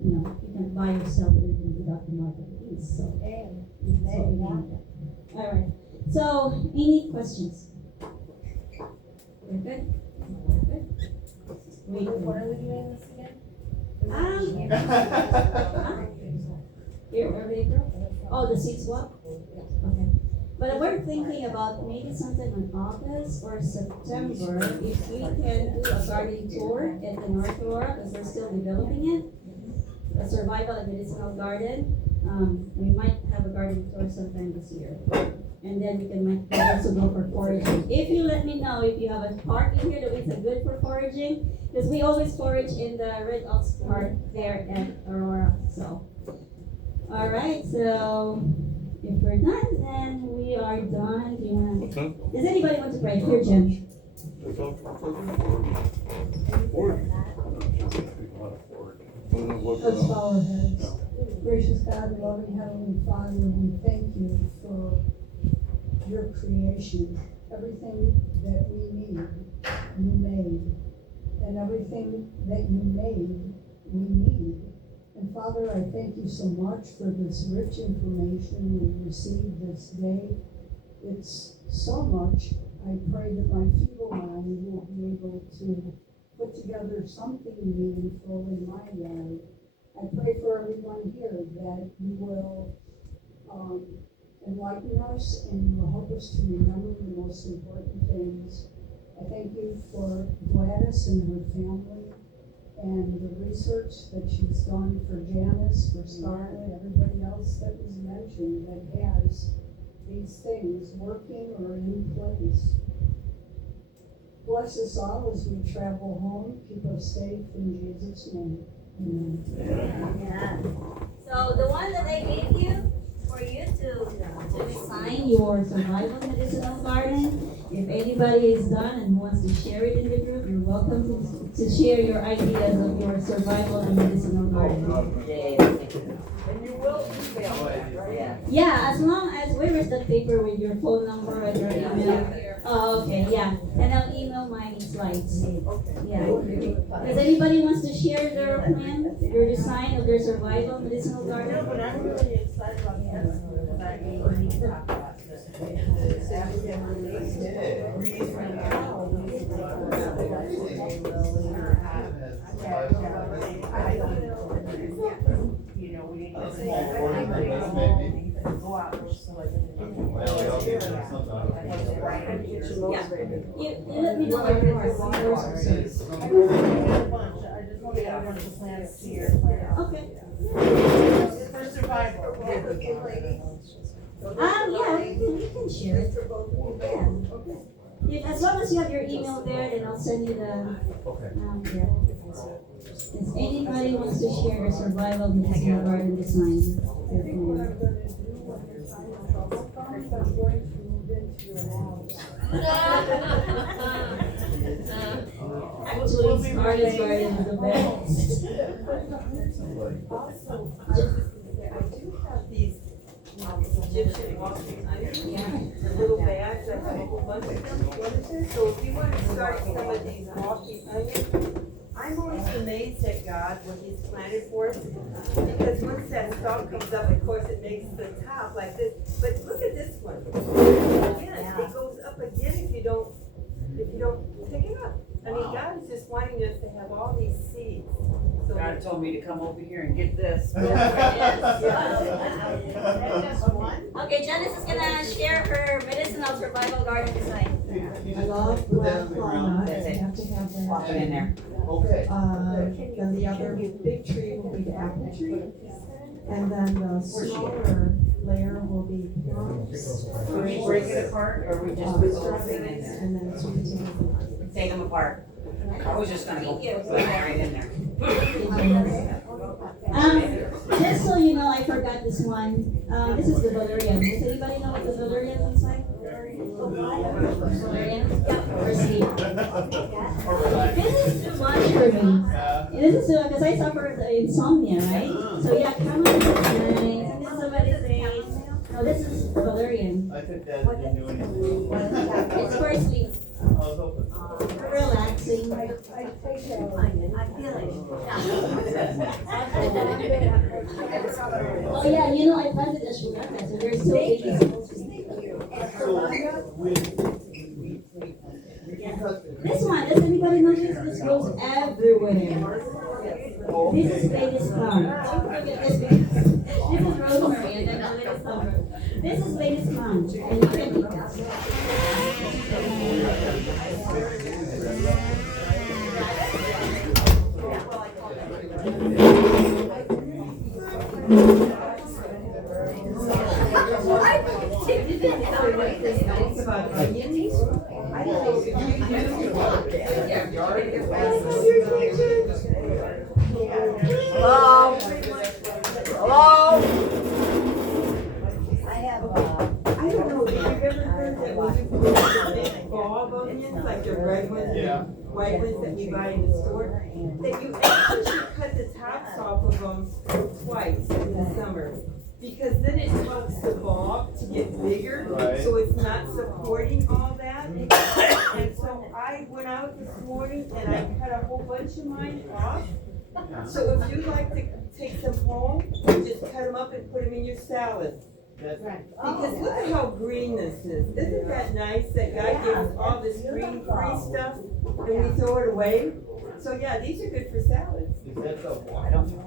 you can buy yourself anything without the mark of the beast, so. That's what we need. All right, so any questions? We're good? We're good? What are we doing this again? Here, early April? Oh, the 6th walk? Okay. But we're thinking about maybe sometime in August or September, if we can do a garden tour at the North Aurora, because we're still developing it. A survival and medicinal garden. We might have a garden tour sometime this year. And then we might also go for foraging. If you let me know if you have a park in here that is good for foraging, because we always forage in the Red Oaks Park there at Aurora. So, all right. So if we're done, then we are done. Do you want? Does anybody want to pray? Here, Jim. Let's bow our heads. Gracious God, loving Heavenly Father, we thank you for your creation. Everything that we need, you made. And everything that you made, we need. And Father, I thank you so much for this rich information we received this day. It's so much. I pray that my feeble mind will be able to put together something meaningful in my life. I pray for everyone here that you will enlighten us and you will help us to remember the most important things. I thank you for Gladys and her family and the research that she's done for Janice, for Scarlett, everybody else that was mentioned that has these things working or in place. Bless us all as we travel home. Keep us safe in Jesus' name. Amen. Yeah. So the one that I gave you for you to design your survival medicinal garden. If anybody is done and wants to share it in the group, you're welcome to share your ideas of your survival and medicinal garden. And you will email that, right? Yeah, as long as where's the paper with your phone number and your email. Oh, okay, yeah. And I'll email my slides. Okay. Yeah. Does anybody wants to share their plan, your design of their survival medicinal garden? No, but I'm really excited about this because I need to talk about this. You know, we need to say, go out You let me know if you are. I just want to have a bunch of plans here. Okay. For survival. Yeah, we can share it. Yeah. As long as you have your email there, then I'll send you the. Yeah. If anybody wants to share their survival medicinal garden design, their plan. I'm going to move into your house. Actually, Scarlett's garden is the best. Also, I do have these Egyptian walking onions, the little bags, I have a whole bunch of them. What is it? So if you want to start some of these walking onions, I'm always amazed at God when He's planted for us, because once that stalk comes up, of course, it makes the top like this. But look at this one. Again, it goes up again if you don't pick it up. I mean, God is just wanting us to have all these seeds. So God told me to come over here and get this. Okay, Janice is gonna share her medicinal survival garden design. I love black walnut, That's it. you have to have that. Pop it in there. Okay. Then the other big tree will be the apple tree. And then the smaller layer will be plums. Do we break it apart or we just put the whole thing in there? And then sweet potatoes. Take them apart. I was just gonna go put it right in there. Just so you know, I forgot this one. This is the valerian. Does anybody know what the valerian looks like? Valerian? Yeah, or seed. This is too much for me. This is because I suffer the insomnia, right? So yeah, chamomile is nice. And then somebody say, no, this is valerian. I think that didn't do anything. It's for sleep. was hoping. Relaxing. I feel it. Oh yeah, you know, I planted ashwagandha, so there's still babies. This one, does anybody know this? This grows everywhere. This is Venus plant. Look at this. This is rosemary, and then the little summer. This is Venus plant, and you can eat Hello? Hello? I don't know, if you've ever heard that when you put the big bulb onions, like the red ones, Yeah. white ones that we buy in the store, that you actually should cut the tops off of them twice in the summer. Because then it helps the bulb to get bigger, Right. so it's not supporting all that. And so I went out this morning and I cut a whole bunch of mine off. So if you'd like to take some home, just cut them up and put them in your salad. Because look at how green this is. Isn't that nice that God gave us all this green free stuff and we throw it away? So yeah, these are good for salads. Is that the one?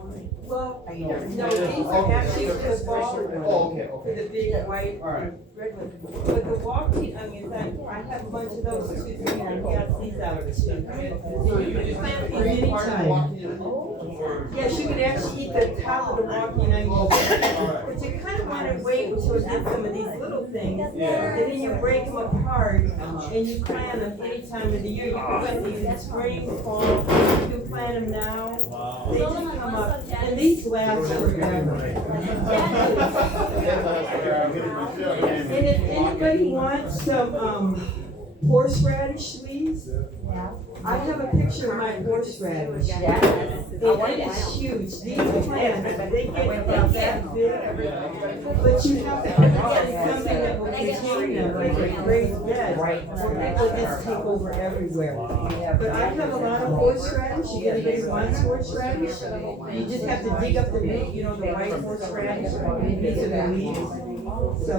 Well, no, these are actually the ball Oh, okay, for the big white All right. and red ones. But the walking onions, I have a bunch of those too, so I got these out too. So you just Plant these green part of the anytime. walking onion? Yes, you can actually eat the top of the walking onion. But you kind of want to wait until you get some of these little things. Yeah. And then you break them apart and you plant them any time of the year. You can plant these in spring, fall, you can plant them now. Wow. They just come up. And these last forever. And if anybody wants some, horseradish leaves, I have a picture of my horseradish. And it is huge. These plants, they get about that big, but you have to get something that will contain them, like a raised bed, or it will just take over everywhere. But I have a lot of horseradish. If anybody wants horseradish, you just have to dig up the root, you know, the white horseradish. These are the leaves. So.